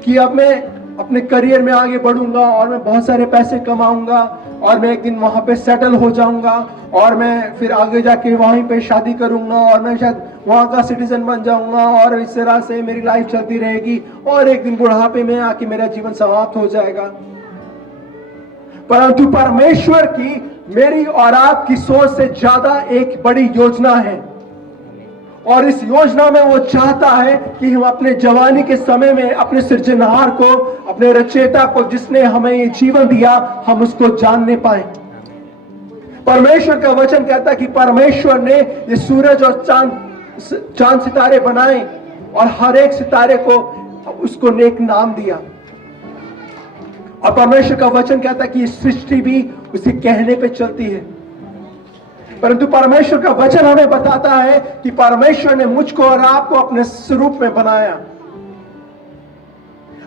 कि अब मैं अपने करियर में आगे बढ़ूंगा और मैं बहुत सारे पैसे कमाऊंगा और मैं एक दिन वहां पे सेटल हो जाऊंगा और मैं फिर आगे जाके वहीं पे शादी करूंगा और मैं शायद वहां का सिटीजन बन जाऊंगा और इस तरह से मेरी लाइफ चलती रहेगी और एक दिन बुढ़ापे में आके मेरा जीवन समाप्त हो जाएगा। परंतु परमेश्वर की, मेरी और आपकी सोच से ज्यादा एक बड़ी योजना है और इस योजना में वो चाहता है कि हम अपने जवानी के समय में अपने सृजनहार को, अपने रचयिता को, जिसने हमें ये जीवन दिया, हम उसको जानने पाए। परमेश्वर का वचन कहता है कि परमेश्वर ने ये सूरज और चांद सितारे बनाए और हर एक सितारे को उसको नेक नाम दिया। और परमेश्वर का वचन कहता है कि सृष्टि भी उसके कहने पे चलती है। परंतु परमेश्वर का वचन हमें बताता है कि परमेश्वर ने मुझको और आपको अपने स्वरूप में बनाया।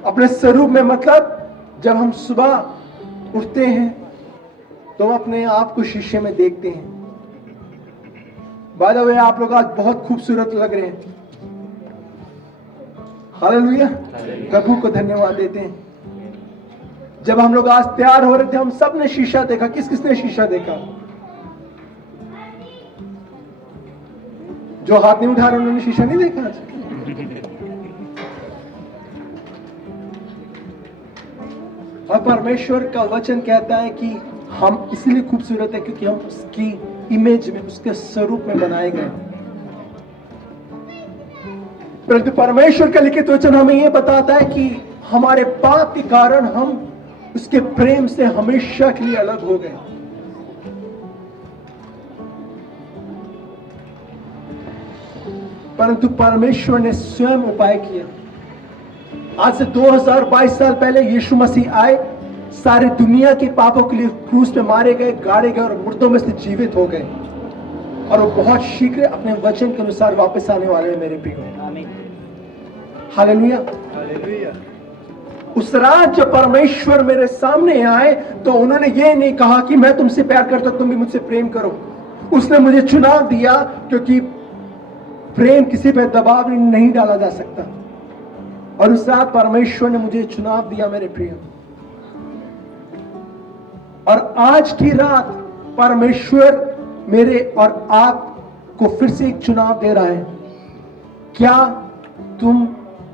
अपने स्वरूप में मतलब जब हम सुबह उठते हैं तो हम अपने आप को शीशे में देखते हैं। बाय द वे, आप लोग आज बहुत खूबसूरत लग रहे हैं। हालेलुया। प्रभु को धन्यवाद देते हैं। जब हम लोग आज तैयार हो रहे थे, हम सब ने शीशा देखा। किस किसने शीशा देखा? जो हाथ नहीं उठा रहे उन्होंने शीशा नहीं देखा आज। और परमेश्वर का वचन कहता है कि हम इसलिए खूबसूरत है क्योंकि हम उसकी इमेज में, उसके स्वरूप में बनाए गए। परंतु परमेश्वर का लिखित वचन हमें यह बताता है कि हमारे पाप के कारण हम उसके प्रेम से हमेशा के लिए अलग हो गए। परंतु परमेश्वर ने स्वयं उपाय किया। आज से 2022 साल पहले यीशु मसीह आए, सारे दुनिया के पापों के लिए क्रूस पे मारे गए, गाड़े गए और मुर्दों में से जीवित हो गए और वो बहुत शीघ्र अपने वचन के अनुसार वापस आने वाले हैं मेरे प्रियो। हालेलुया। उस रात जब परमेश्वर मेरे सामने आए तो उन्होंने ये नहीं कहा कि मैं तुमसे प्यार करता तुम भी मुझसे प्रेम करो। उसने मुझे चुनाव दिया, क्योंकि प्रेम किसी पे दबाव नहीं डाला जा सकता। और उस रात परमेश्वर ने मुझे चुनाव दिया मेरे प्रिय। और आज की रात परमेश्वर मेरे और आपको फिर से एक चुनाव दे रहा है। क्या तुम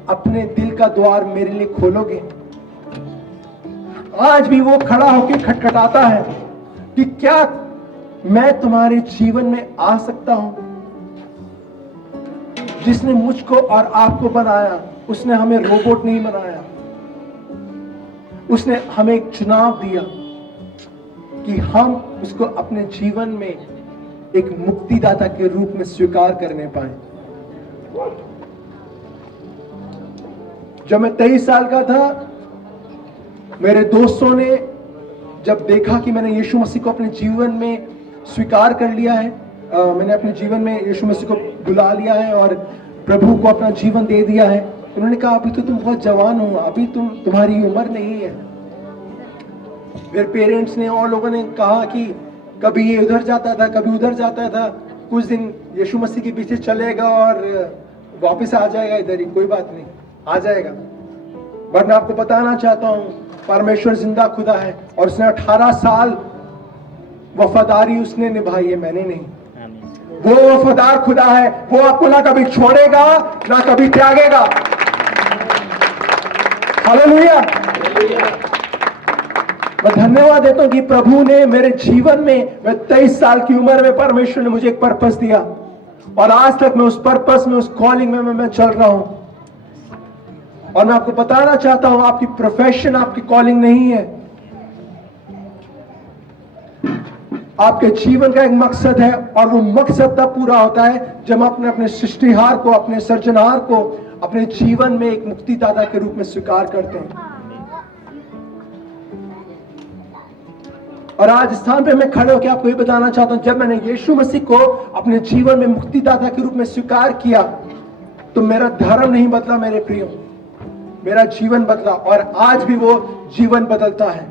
अपने दिल का द्वार मेरे लिए खोलोगे? आज भी वो खड़ा होकर खटखटाता है कि क्या मैं तुम्हारे जीवन में आ सकता हूं? जिसने मुझको और आपको बनाया, उसने हमें रोबोट नहीं बनाया। उसने हमें एक चुनाव दिया कि हम उसको अपने जीवन में एक मुक्तिदाता के रूप में स्वीकार करने पाए। जब मैं 23 साल का था, मेरे दोस्तों ने जब देखा कि मैंने यीशु मसीह को अपने जीवन में स्वीकार कर लिया है, मैंने अपने जीवन में यीशु मसीह को बुला लिया है और प्रभु को अपना जीवन दे दिया है, उन्होंने कहा अभी तो तुम बहुत जवान हो, अभी तुम्हारी उम्र नहीं है, मेरे पेरेंट्स ने और लोगों ने कहा कि कभी ये उधर जाता था, कभी उधर जाता था, कुछ दिन यीशु मसीह के पीछे चलेगा और वापस आ जाएगा इधर ही, कोई बात नहीं, आ जाएगा। बट मैं आपको बताना चाहता हूँ, परमेश्वर जिंदा खुदा है और उसने 18 साल वफादारी उसने निभाई है, मैंने नहीं। वो वफादार खुदा है, वो आपको ना कभी छोड़ेगा ना कभी त्यागेगा। हालेलुया। मैं धन्यवाद देता हूं कि प्रभु ने मेरे जीवन में, मैं 23 साल की उम्र में परमेश्वर ने मुझे एक पर्पस दिया और आज तक मैं उस पर्पस में, उस कॉलिंग में मैं चल रहा हूं। और मैं आपको बताना चाहता हूं, आपकी प्रोफेशन आपकी कॉलिंग नहीं है। आपके जीवन का एक मकसद है और वो मकसद तब पूरा होता है जब हम अपने सृष्टिहार को, अपने सर्जनहार को अपने जीवन में एक मुक्तिदाता के रूप में स्वीकार करते हैं। और आज स्थान पे मैं खड़े होकर आपको ये बताना चाहता हूं, जब मैंने यीशु मसीह को अपने जीवन में मुक्तिदाता के रूप में स्वीकार किया तो मेरा धर्म नहीं बदला मेरे प्रियो, मेरा जीवन बदला और आज भी वो जीवन बदलता है।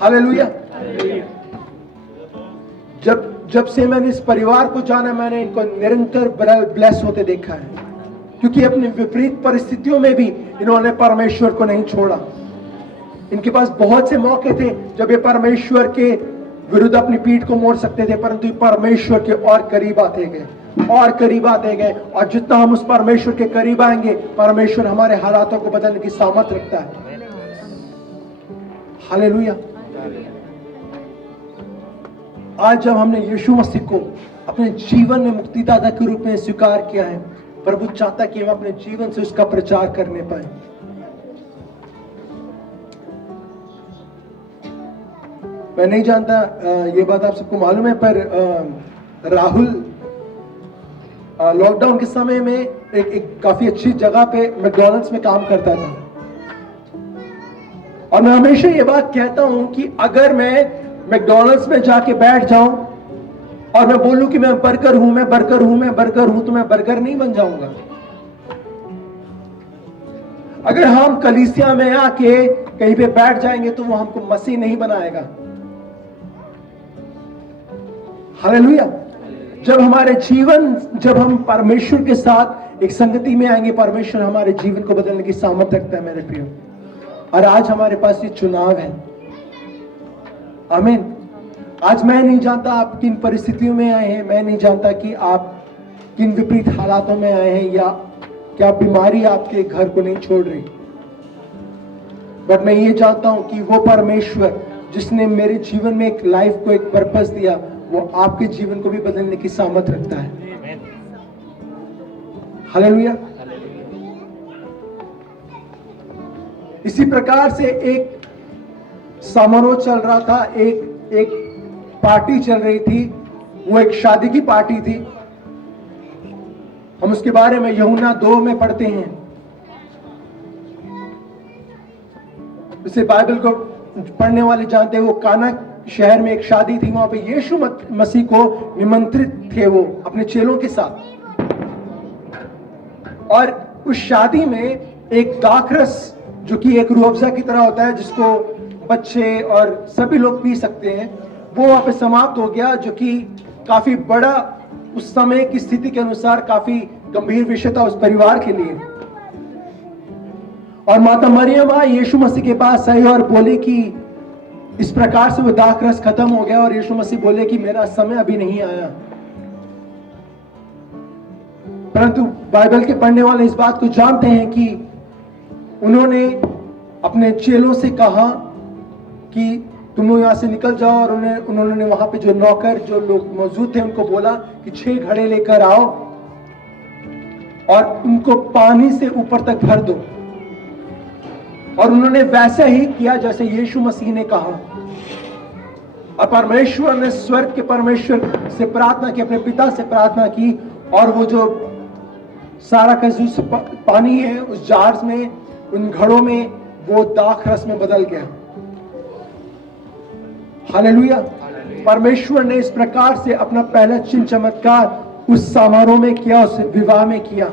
हालेलुया। जब से मैंने इस परिवार को जाना, मैंने इनको निरंतर ब्लेस होते देखा है, क्योंकि अपनी विपरीत परिस्थितियों में भी इन्होंने परमेश्वर को नहीं छोड़ा। इनके पास बहुत से मौके थे जब ये परमेश्वर के विरुद्ध अपनी पीठ को मोड़ सकते थे, परंतु परमेश्वर के और करीब आते गए और करीब आते गए, और जितना हम उस परमेश्वर के करीब आएंगे, परमेश्वर हमारे हालातों को बदलने की सामर्थ रखता है। हालेलुया। आज जब हमने यीशु मसीह को अपने जीवन में मुक्तिदाता के रूप में स्वीकार किया है, प्रभु चाहता कि हम अपने जीवन से उसका प्रचार करने पाए। मैं नहीं जानता ये बात आप सबको मालूम है, पर राहुल लॉकडाउन के समय में एक काफी अच्छी जगह पे मैकडॉनल्ड्स में काम करता था, और मैं हमेशा ये बात कहता हूं कि अगर मैं मैकडॉनल्ड्स में जाके बैठ जाऊं और मैं बोलूं कि मैं बर्गर हूं, मैं बर्गर हूं, मैं बर्गर हूं, तो मैं बर्गर नहीं बन जाऊंगा। अगर हम कलीसिया में आके कहीं पे बैठ जाएंगे तो वो हमको मसीह नहीं बनाएगा। हालेलुया। जब हम परमेश्वर के साथ एक संगति में आएंगे, परमेश्वर हमारे जीवन को बदलने की सामर्थ रखता है मेरे प्रियो। और आज हमारे पास ये चुनाव है। आमीन। आज मैं नहीं जानता आप किन परिस्थितियों में आए हैं, मैं नहीं जानता कि आप किन विपरीत हालातों में आए हैं या क्या बीमारी आपके घर को नहीं छोड़ रही, बट मैं ये जानता हूं कि वो परमेश्वर जिसने मेरे जीवन में एक लाइफ को एक पर्पस दिया, वो आपके जीवन को भी बदलने की सामर्थ रखता है। हालेलुया। इसी प्रकार से एक समारोह चल रहा था, एक पार्टी चल रही थी, वो एक शादी की पार्टी थी। हम उसके बारे में यूहन्ना 2 में पढ़ते हैं। इसे बाइबल को पढ़ने वाले जानते हैं, वो काना शहर में एक शादी थी, वहां पे यीशु मसीह को निमंत्रित थे वो अपने चेलों के साथ, और उस शादी में एक दाखरस जो कि एक रूह अफ़ज़ा की तरह होता है, जिसको बच्चे और सभी लोग पी सकते हैं, वो वहां पे समाप्त हो गया, जो कि काफी बड़ा, उस समय की स्थिति के अनुसार काफी गंभीर विषय था उस परिवार के लिए। और माता मरियम आई यीशु मसीह के पास आई और बोली कि इस प्रकार से वो दाखरस खत्म हो गया, और यीशु मसीह बोले कि मेरा समय अभी नहीं आया। परंतु बाइबल के पढ़ने वाले इस बात को जानते हैं कि उन्होंने अपने चेलों से कहा कि तुम लोग यहाँ से निकल जाओ, और उन्होंने वहां पे जो नौकर, जो लोग मौजूद थे, उनको बोला कि 6 घड़े लेकर आओ और उनको पानी से ऊपर तक भर दो। और उन्होंने वैसा ही किया जैसे यीशु मसीह ने कहा। और परमेश्वर ने, स्वर्ग के परमेश्वर से प्रार्थना की, अपने पिता से प्रार्थना की, और वो जो सारा का जो पानी है उस जार्स में, उन घड़ों में, वो दाखरस में बदल गया। हालेलुया। परमेश्वर ने इस प्रकार से अपना पहला चिन्ह चमत्कार उस समारोह में किया, उस विवाह में किया।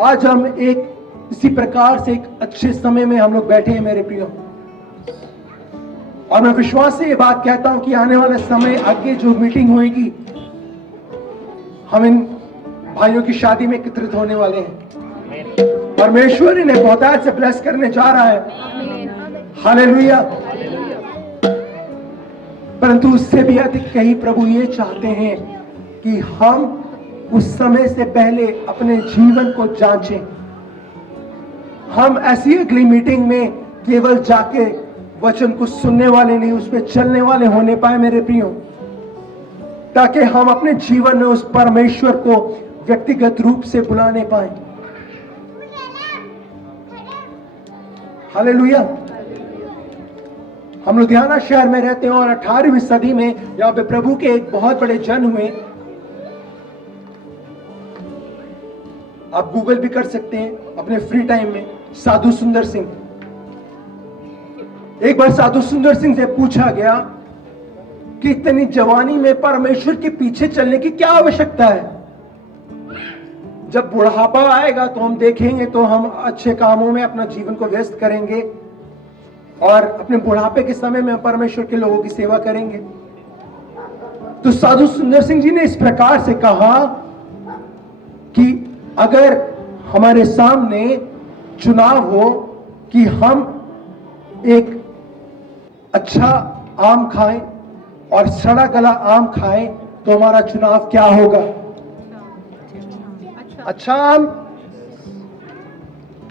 आज हम एक इसी प्रकार से एक अच्छे समय में हम लोग बैठे हैं मेरे प्रियो, और मैं विश्वास से ये बात कहता हूं कि आने वाला समय आगे जो मीटिंग होगी, हम इन भाइयों की शादी में एकत्रित होने वाले हैं। परमेश्वर इन्हें बहुत से ब्लेस करने जा रहा है। हालेलुया। परंतु उससे भी अधिक कहीं प्रभु ये चाहते हैं कि हम उस समय से पहले अपने जीवन को जांचें। हम ऐसी अगली मीटिंग में केवल जाके वचन को सुनने वाले नहीं, उस पर चलने वाले होने पाए मेरे प्रियो, ताकि हम अपने जीवन में उस परमेश्वर को व्यक्तिगत रूप से बुलाने पाए। हालेलुया। हम लुधियाना शहर में रहते हैं और 18वीं सदी में यहाँ पे प्रभु के एक बहुत बड़े जन हुए। आप गूगल भी कर सकते हैं अपने फ्री टाइम में, साधु सुंदर सिंह। एक बार साधु सुंदर सिंह से पूछा गया कि इतनी जवानी में परमेश्वर के पीछे चलने की क्या आवश्यकता है? जब बुढ़ापा आएगा तो हम देखेंगे तो हम अच्छे कामों में अपना जीवन को व्यस्त करेंगे और अपने बुढ़ापे के समय में परमेश्वर के लोगों की सेवा करेंगे। तो साधु सुंदर सिंह जी ने इस प्रकार से कहा कि अगर हमारे सामने चुनाव हो कि हम एक अच्छा आम खाएं और सड़ा गला आम खाएं, तो हमारा चुनाव क्या होगा? अच्छा आम।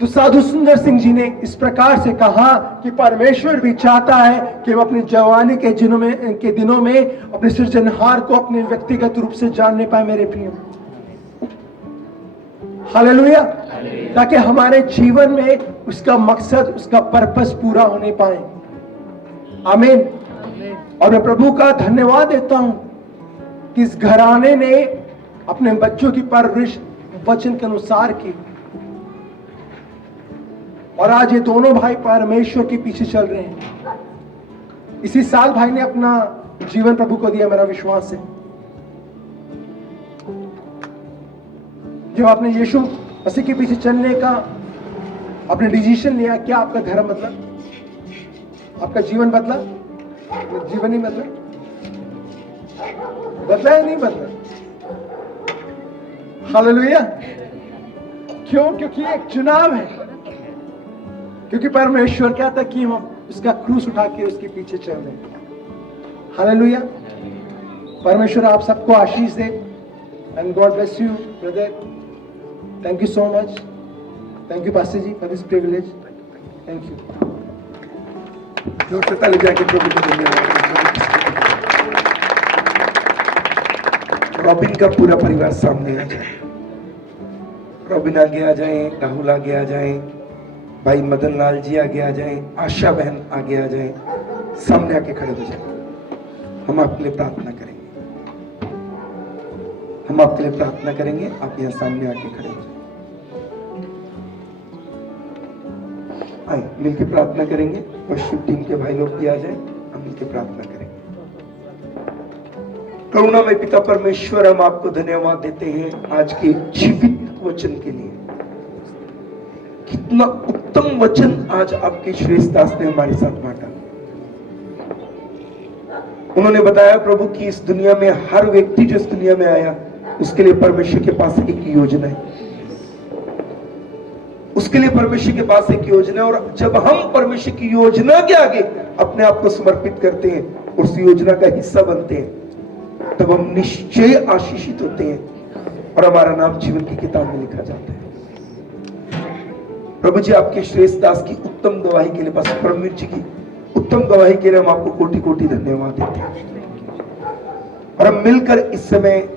तो साधु सुंदर सिंह जी ने इस प्रकार से कहा कि परमेश्वर भी चाहता है कि हम अपनी जवानी के दिनों में अपने सृजनहार को अपने व्यक्तिगत रूप से जानने पाए मेरे प्रियो। हालेलुया। ताकि हमारे जीवन में उसका मकसद, उसका पर्पस पूरा होने पाए। आमीन। और मैं प्रभु का धन्यवाद देता हूं कि इस घराने ने अपने बच्चों की परवरिश वचन के अनुसार की, और आज ये दोनों भाई परमेश्वर के पीछे चल रहे हैं। इसी साल भाई ने अपना जीवन प्रभु को दिया, मेरा विश्वास है। जब आपने यीशु मसीह के पीछे चलने का आपने डिसीजन लिया, क्या आपका धर्म बदला? आपका जीवन बदला? जीवन ही बदला? बदला या नहीं बदला? हालेलुया। क्यों? क्योंकि एक चुनाव है। क्योंकि परमेश्वर क्या था कि हम उसका क्रूस उठा के उसके पीछे चल रहे हैं। हालेलुया। परमेश्वर आप सबको आशीष दे। And God bless you brother. Thank you so much. Thank you pastor ji for this privilege. Thank you. जोर से ताली जाके प्रभु को धन्यवाद। रॉबिन का पूरा परिवार सामने आ जाए। रॉबिन आगे आ जाए, राहुल आगे आ जाए, भाई मदन लाल जी आगे आ जाए, आशा बहन आगे आ जाए, सामने आके खड़े हो जाए। हम आपके लिए प्रार्थना करेंगे। हम आपके लिए प्रार्थना करेंगे। आप यहाँ सामने आके खड़े हो जाए। आए मिलकर प्रार्थना करेंगे। वर्शिप टीम के भाई लोग भी आ जाए, हम मिलकर प्रार्थना करेंगे। करुणामय पिता परमेश्वर, हम आपको धन्यवाद देते हैं आज के जीवित वचन के लिए। कितना उत्तम वचन आज आपके श्रेष्ठ दास ने हमारे साथ बांटा। उन्होंने बताया प्रभु कि इस दुनिया में हर व्यक्ति जो इस दुनिया में आया उसके लिए परमेश्वर के पास एक योजना है। उसके लिए परमेश्वर के पास एक योजना है, और जब हम परमेश्वर की योजना के आगे अपने आप को समर्पित करते हैं, उस योजना का हिस्सा बनते हैं, तब हम निश्चय आशीषित होते हैं और हमारा नाम जीवन की किताब में लिखा जाता है। प्रभु जी, आपके श्रेष्ठ दास की उत्तम गवाही के लिए, बस परमवीर जी की उत्तम गवाही के लिए हम आपको कोटि कोटि धन्यवाद देते हैं। और हम मिलकर इस समय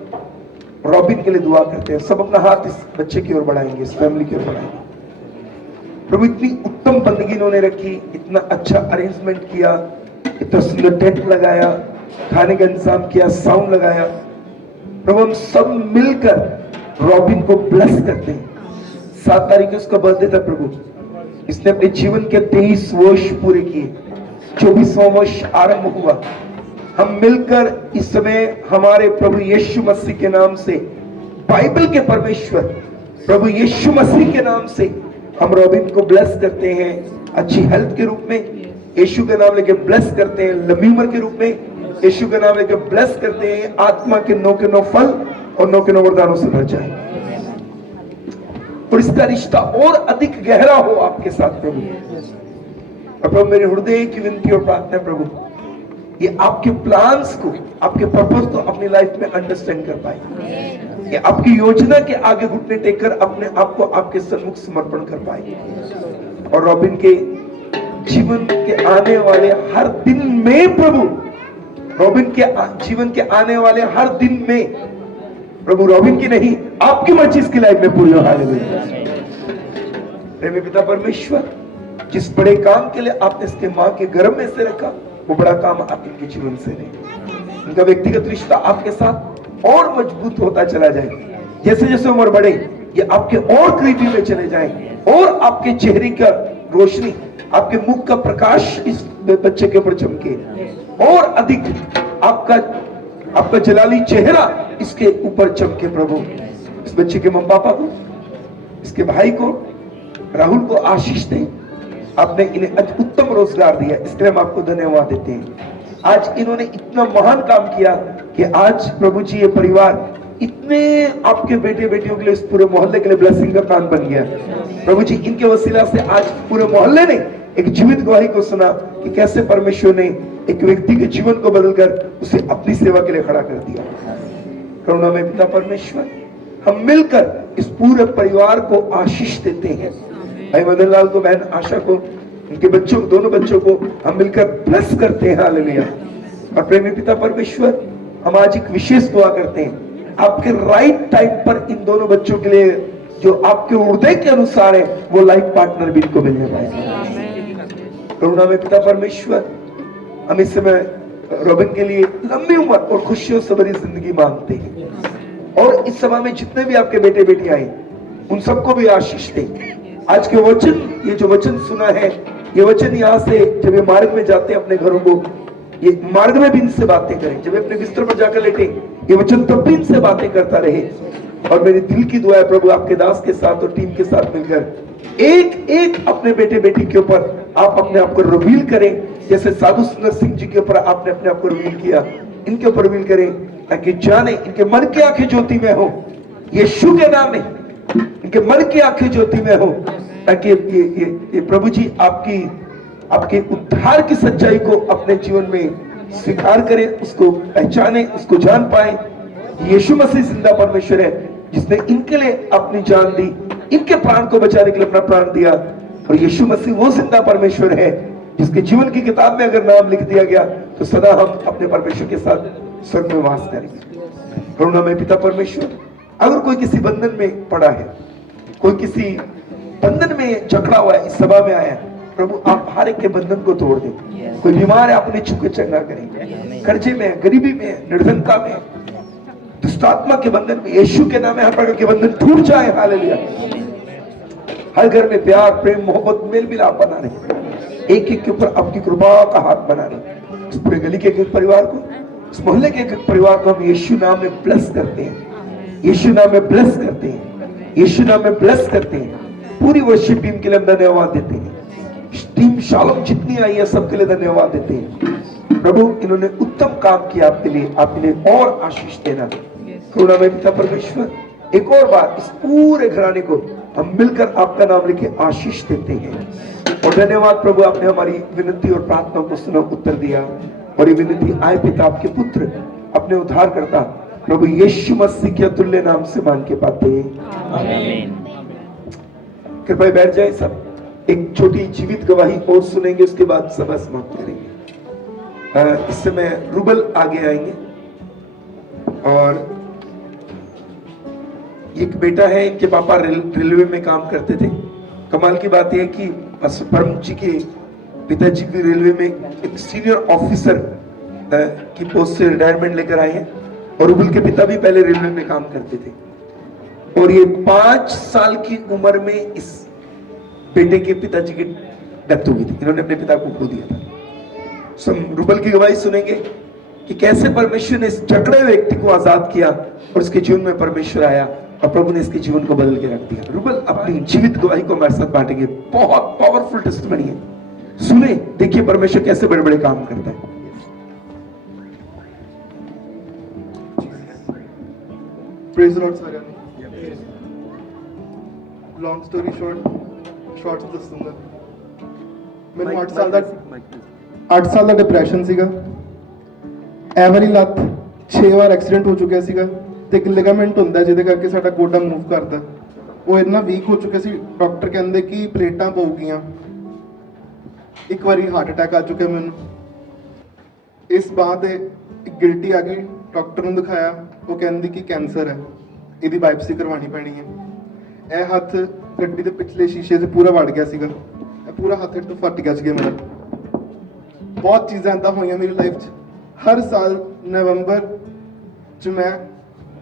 रॉबिन के लिए दुआ करते हैं। सब अपना हाथ इस बच्चे की ओर बढ़ाएंगे, इस फैमिली की ओर बढ़ाएंगे। प्रभु, इतनी उत्तम बंदगी इन्होंने रखी, इतना अच्छा अरेंजमेंट किया, इतना सुंदर टेंट लगाया, खाने का इंतजाम किया, साउंड लगाया। प्रभु, हम सब मिलकर रॉबिन को ब्लेस करते हैं। 7 तारीख को उसका बर्थडे था प्रभु। इसने अपने जीवन के 23 वर्ष पूरे किए, 24वां वर्ष आरंभ हुआ। हम मिलकर इस समय हमारे प्रभु यीशु मसीह के नाम से, बाइबल के परमेश्वर प्रभु यीशु मसीह के नाम से हम रॉबिन को ब्लेस करते हैं अच्छी हेल्थ के रूप में, यीशु का नाम लेके ब्लेस करते हैं लंबी उम्र के रूप में, यीशु का नाम लेके ब्लेस करते हैं आत्मा के 9 के 9 फल और 9 के 9 वरदानों से भर जाए, और इसका रिश्ता और अधिक गहरा हो आपके साथ प्रभु। और प्रभु मेरे हृदय की विनती और प्रार्थना है प्रभु, ये आपके प्लान्स को, आपके पर्पस को अपनी लाइफ में अंडरस्टैंड कर पाए, ये आपकी योजना के आगे घुटने टेक कर अपने आप को आपके सन्मुख समर्पण कर पाए, और रॉबिन के जीवन के आने वाले हर दिन में प्रभु, रॉबिन के जीवन के आने वाले हर दिन में प्रभु, रॉबिन की नहीं आपकी मर्जी इसकी लाइफ में पूरी हो। हालेलुया। प्रेमी पिता परमेश्वर, जिस बड़े काम के लिए आपने इसके मां के गर्भ में से रखा, वो बड़ा काम आप इनके जीवन से लें, इनका व्यक्तिगत रिश्ता आपके साथ और मजबूत होता चला जाए, जैसे जैसे उम्र बढ़े ये आपके और करीबी में चले जाएं, और आपके चेहरे का रोशनी, आपके मुख का प्रकाश इस बच्चे के ऊपर चमके, और अधिक आपका जलाली चेहरा इसके ऊपर चमके प्रभु। इस बच्चे के मम्मी पापा को, इसके भाई को, राहुल को आशीष दें। आपने इन्हें उत्तम रोजगार दिया, इसके लिए हम आपको धन्यवाद देते हैं। आज इन्होंने इतना महान काम किया कि आज प्रभु जी ये परिवार इतने आपके बेटे बेटियों के लिए, इस पूरे मोहल्ले के लिए ब्लेसिंग का काम बन गया। प्रभु जी इनके वसीला से आज पूरे मोहल्ले ने एक जीवित गवाही को सुना कि कैसे परमेश्वर ने एक व्यक्ति के जीवन को बदलकर उसे अपनी सेवा के लिए खड़ा कर दिया। करुणा में पिता परमेश्वर, हम मिलकर इस पूरे परिवार को आशीष देते हैं। भाई मदन लाल को, बहन आशा को, उनके बच्चों, दोनों बच्चों को हम मिलकर ब्लेस करते हैं। हालेलुया। और प्रेमी पिता परमेश्वर, हम आज एक विशेष दुआ करते हैं, आपके राइट टाइम पर इन दोनों बच्चों के लिए जो आपके हृदय के अनुसार है वो लाइफ पार्टनर भी इनको मिलने पाए। करुणा में पिता परमेश्वर, हम इस समय रॉबिन के लिए लंबी उम्र और खुशियों से भरी जिंदगी मांगते हैं, और इस सभा में जितने भी आपके बेटे बेटी आए उन सबको भी आशीष दें। आज के वचन, ये जो वचन सुना है, ये वचन यहाँ से जब ये मार्ग में जाते हैं अपने घरों को, ये मार्ग में भी इनसे बातें करें, जब अपने बिस्तर पर जाकर लेटे ये वचन तब भी इनसे बातें करता रहे। और मेरी दिल की दुआ है प्रभु, आपके दास के साथ और टीम के साथ मिलकर एक एक अपने बेटे बेटी के ऊपर आप अपने आप को रिवील करें, जैसे साधु सुंदर सिंह जी के ऊपर आपने अपने आप को रिवील किया, इनके ऊपर रिवील करें, ताकि जाने इनके मन की आंखें ज्योति में हो, यीशु के नाम में इनके मन की आंखें ज्योति में हो, ताकि ये प्रभु जी आपके उद्धार की सच्चाई को अपने जीवन में स्वीकार करें, उसको पहचाने, उसको जान पाए। यीशु मसीह जिंदा परमेश्वर है, जिसने इनके लिए अपनी जान दी, इनके प्राण को बचाने के लिए अपना प्राण दिया। और यीशु मसीह वो जिंदा परमेश्वर है जिसके जीवन की किताब में अगर नाम लिख दिया गया तो सदा हम अपने परमेश्वर के साथ स्वर्ग में वास करेंगे। करुणा में पिता परमेश्वर, अगर कोई किसी बंधन में पड़ा है, कोई किसी बंधन में जकड़ा हुआ है, इस सभा में आया है, प्रभु आप हर एक के बंधन को तोड़ दें। कोई बीमार है, आप उन्हें छू के चंगा करें, कर्जे में, गरीबी में, निर्धनता में, दुष्टात्मा के बंधन में, यीशु के नाम में हर प्रकार के बंधन टूट जाए। हालेलुया। हर घर में प्यार, प्रेम, मोहब्बत, मेल मिलाप बना रहे, एक एक के ऊपर आपकी कृपा का हाथ बना रहे। इस पूरे गली के एक परिवार को, इस मोहल्ले के एक परिवार को हम यीशु नाम में ब्लेस करते हैं, यीशु नाम में ब्लेस करते हैं, यीशु नाम में ब्लेस करते हैं। पूरी वर्शिप टीम के लिए हम धन्यवाद देते हैं, टीम शालोम जितनी आई है सबके लिए धन्यवाद देते हैं। प्रभु इन्होंने उत्तम काम किया आपके लिए, आप इन्हें और आशीष देना। करुणा में पिता परमेश्वर, एक और बार इस पूरे घराने को हम मिलकर आपका नाम लेके आशीष देते हैं। और धन्यवाद प्रभु, आपने हमारी विनती और प्रार्थना को सुना, उत्तर दिया, और ये विनती आए पिता आपके पुत्र अपने उद्धार करता प्रभु यीशु मसीह के अतुल्य नाम से मांग के पाते हैं। कृपया बैठ जाए सब, एक छोटी जीवित गवाही और सुनेंगे, उसके बाद सभा समाप्त करेंगे। इस समय रूबल आगे आएंगे, और एक बेटा है, इनके पापा रेलवे में काम करते थे। कमाल की बात यह कि परम जी के पिताजी भी रेलवे में एक सीनियर ऑफिसर की पोस्ट से रिटायरमेंट लेकर आए हैं, और रूबल के पिता भी पहले रेलवे में काम करते थे। और ये 5 साल की उम्र में इस बेटे के पिताजी की डेथ हो गई थी, इन्होंने अपने पिता को खो दिया था। हम रूबल की गवाही सुनेंगे कि कैसे परमेश्वर ने इस जकड़े व्यक्ति को आजाद किया और उसके जीवन में परमेश्वर आया और प्रभु ने इसके जीवन को बदल के रख दिया। रूबल अब अपनी जीवित गवाही को हमारे साथ बांटेंगे। बहुत पावरफुल टेस्टमनी है, सुने, देखिए परमेश्वर कैसे बड़े बड़े काम करता है। Praise the Lord साਰਿਆਂ ਨੂੰ। Long story short, short ਦੱਸੂੰਗਾ। ਮੈਨੂੰ 8 ਸਾਲ ਦਾ ਡਿਪਰੈਸ਼ਨ ਸੀਗਾ। ਇਹ ਵਾਲੀ ਲੱਤ 6 ਵਾਰ ਐਕਸੀਡੈਂਟ ਹੋ ਚੁੱਕਿਆ ਸੀਗਾ ਤੇ ਇੱਕ ਲਿਗਾਮੈਂਟ ਹੁੰਦਾ ਜਿਹਦੇ ਕਰਕੇ ਸਾਡਾ ਗੋਡਾ ਮੂਵ ਕਰਦਾ, ਉਹ ਇੰਨਾ ਵੀਕ ਹੋ ਚੁੱਕਿਆ ਸੀ, ਡਾਕਟਰ ਕਹਿੰਦੇ ਕਿ ਪਲੇਟਾਂ ਪਊਗੀਆਂ। ਇੱਕ ਵਾਰੀ ਹਾਰਟ ਅਟੈਕ ਆ ਚੁੱਕਿਆ ਮੈਨੂੰ। ਇਸ ਬਾਅਦ ਇੱਕ ਗਿਲਟੀ ਆ ਗਈ, ਡਾਕਟਰ ਨੂੰ ਦਿਖਾਇਆ, ਉਹ ਕਹਿੰਦੀ ਕਿ ਕੈਂਸਰ ਹੈ, ਇਹਦੀ ਬਾਇਪਸੀ ਕਰਵਾਉਣੀ ਪੈਣੀ ਹੈ। ਇਹ ਹੱਥ ਗੱਡੀ ਦੇ ਪਿਛਲੇ ਸ਼ੀਸ਼ੇ 'ਚ ਪੂਰਾ ਵੜ ਗਿਆ ਸੀਗਾ, ਇਹ ਪੂਰਾ ਹੱਥ ਤੋਂ ਫਟ ਗਿਆ ਸੀਗਾ ਮੇਰਾ। ਬਹੁਤ ਚੀਜ਼ਾਂ ਇੱਦਾਂ ਹੋਈਆਂ ਮੇਰੀ ਲਾਈਫ 'ਚ। ਹਰ ਸਾਲ ਨਵੰਬਰ 'ਚ ਮੈਂ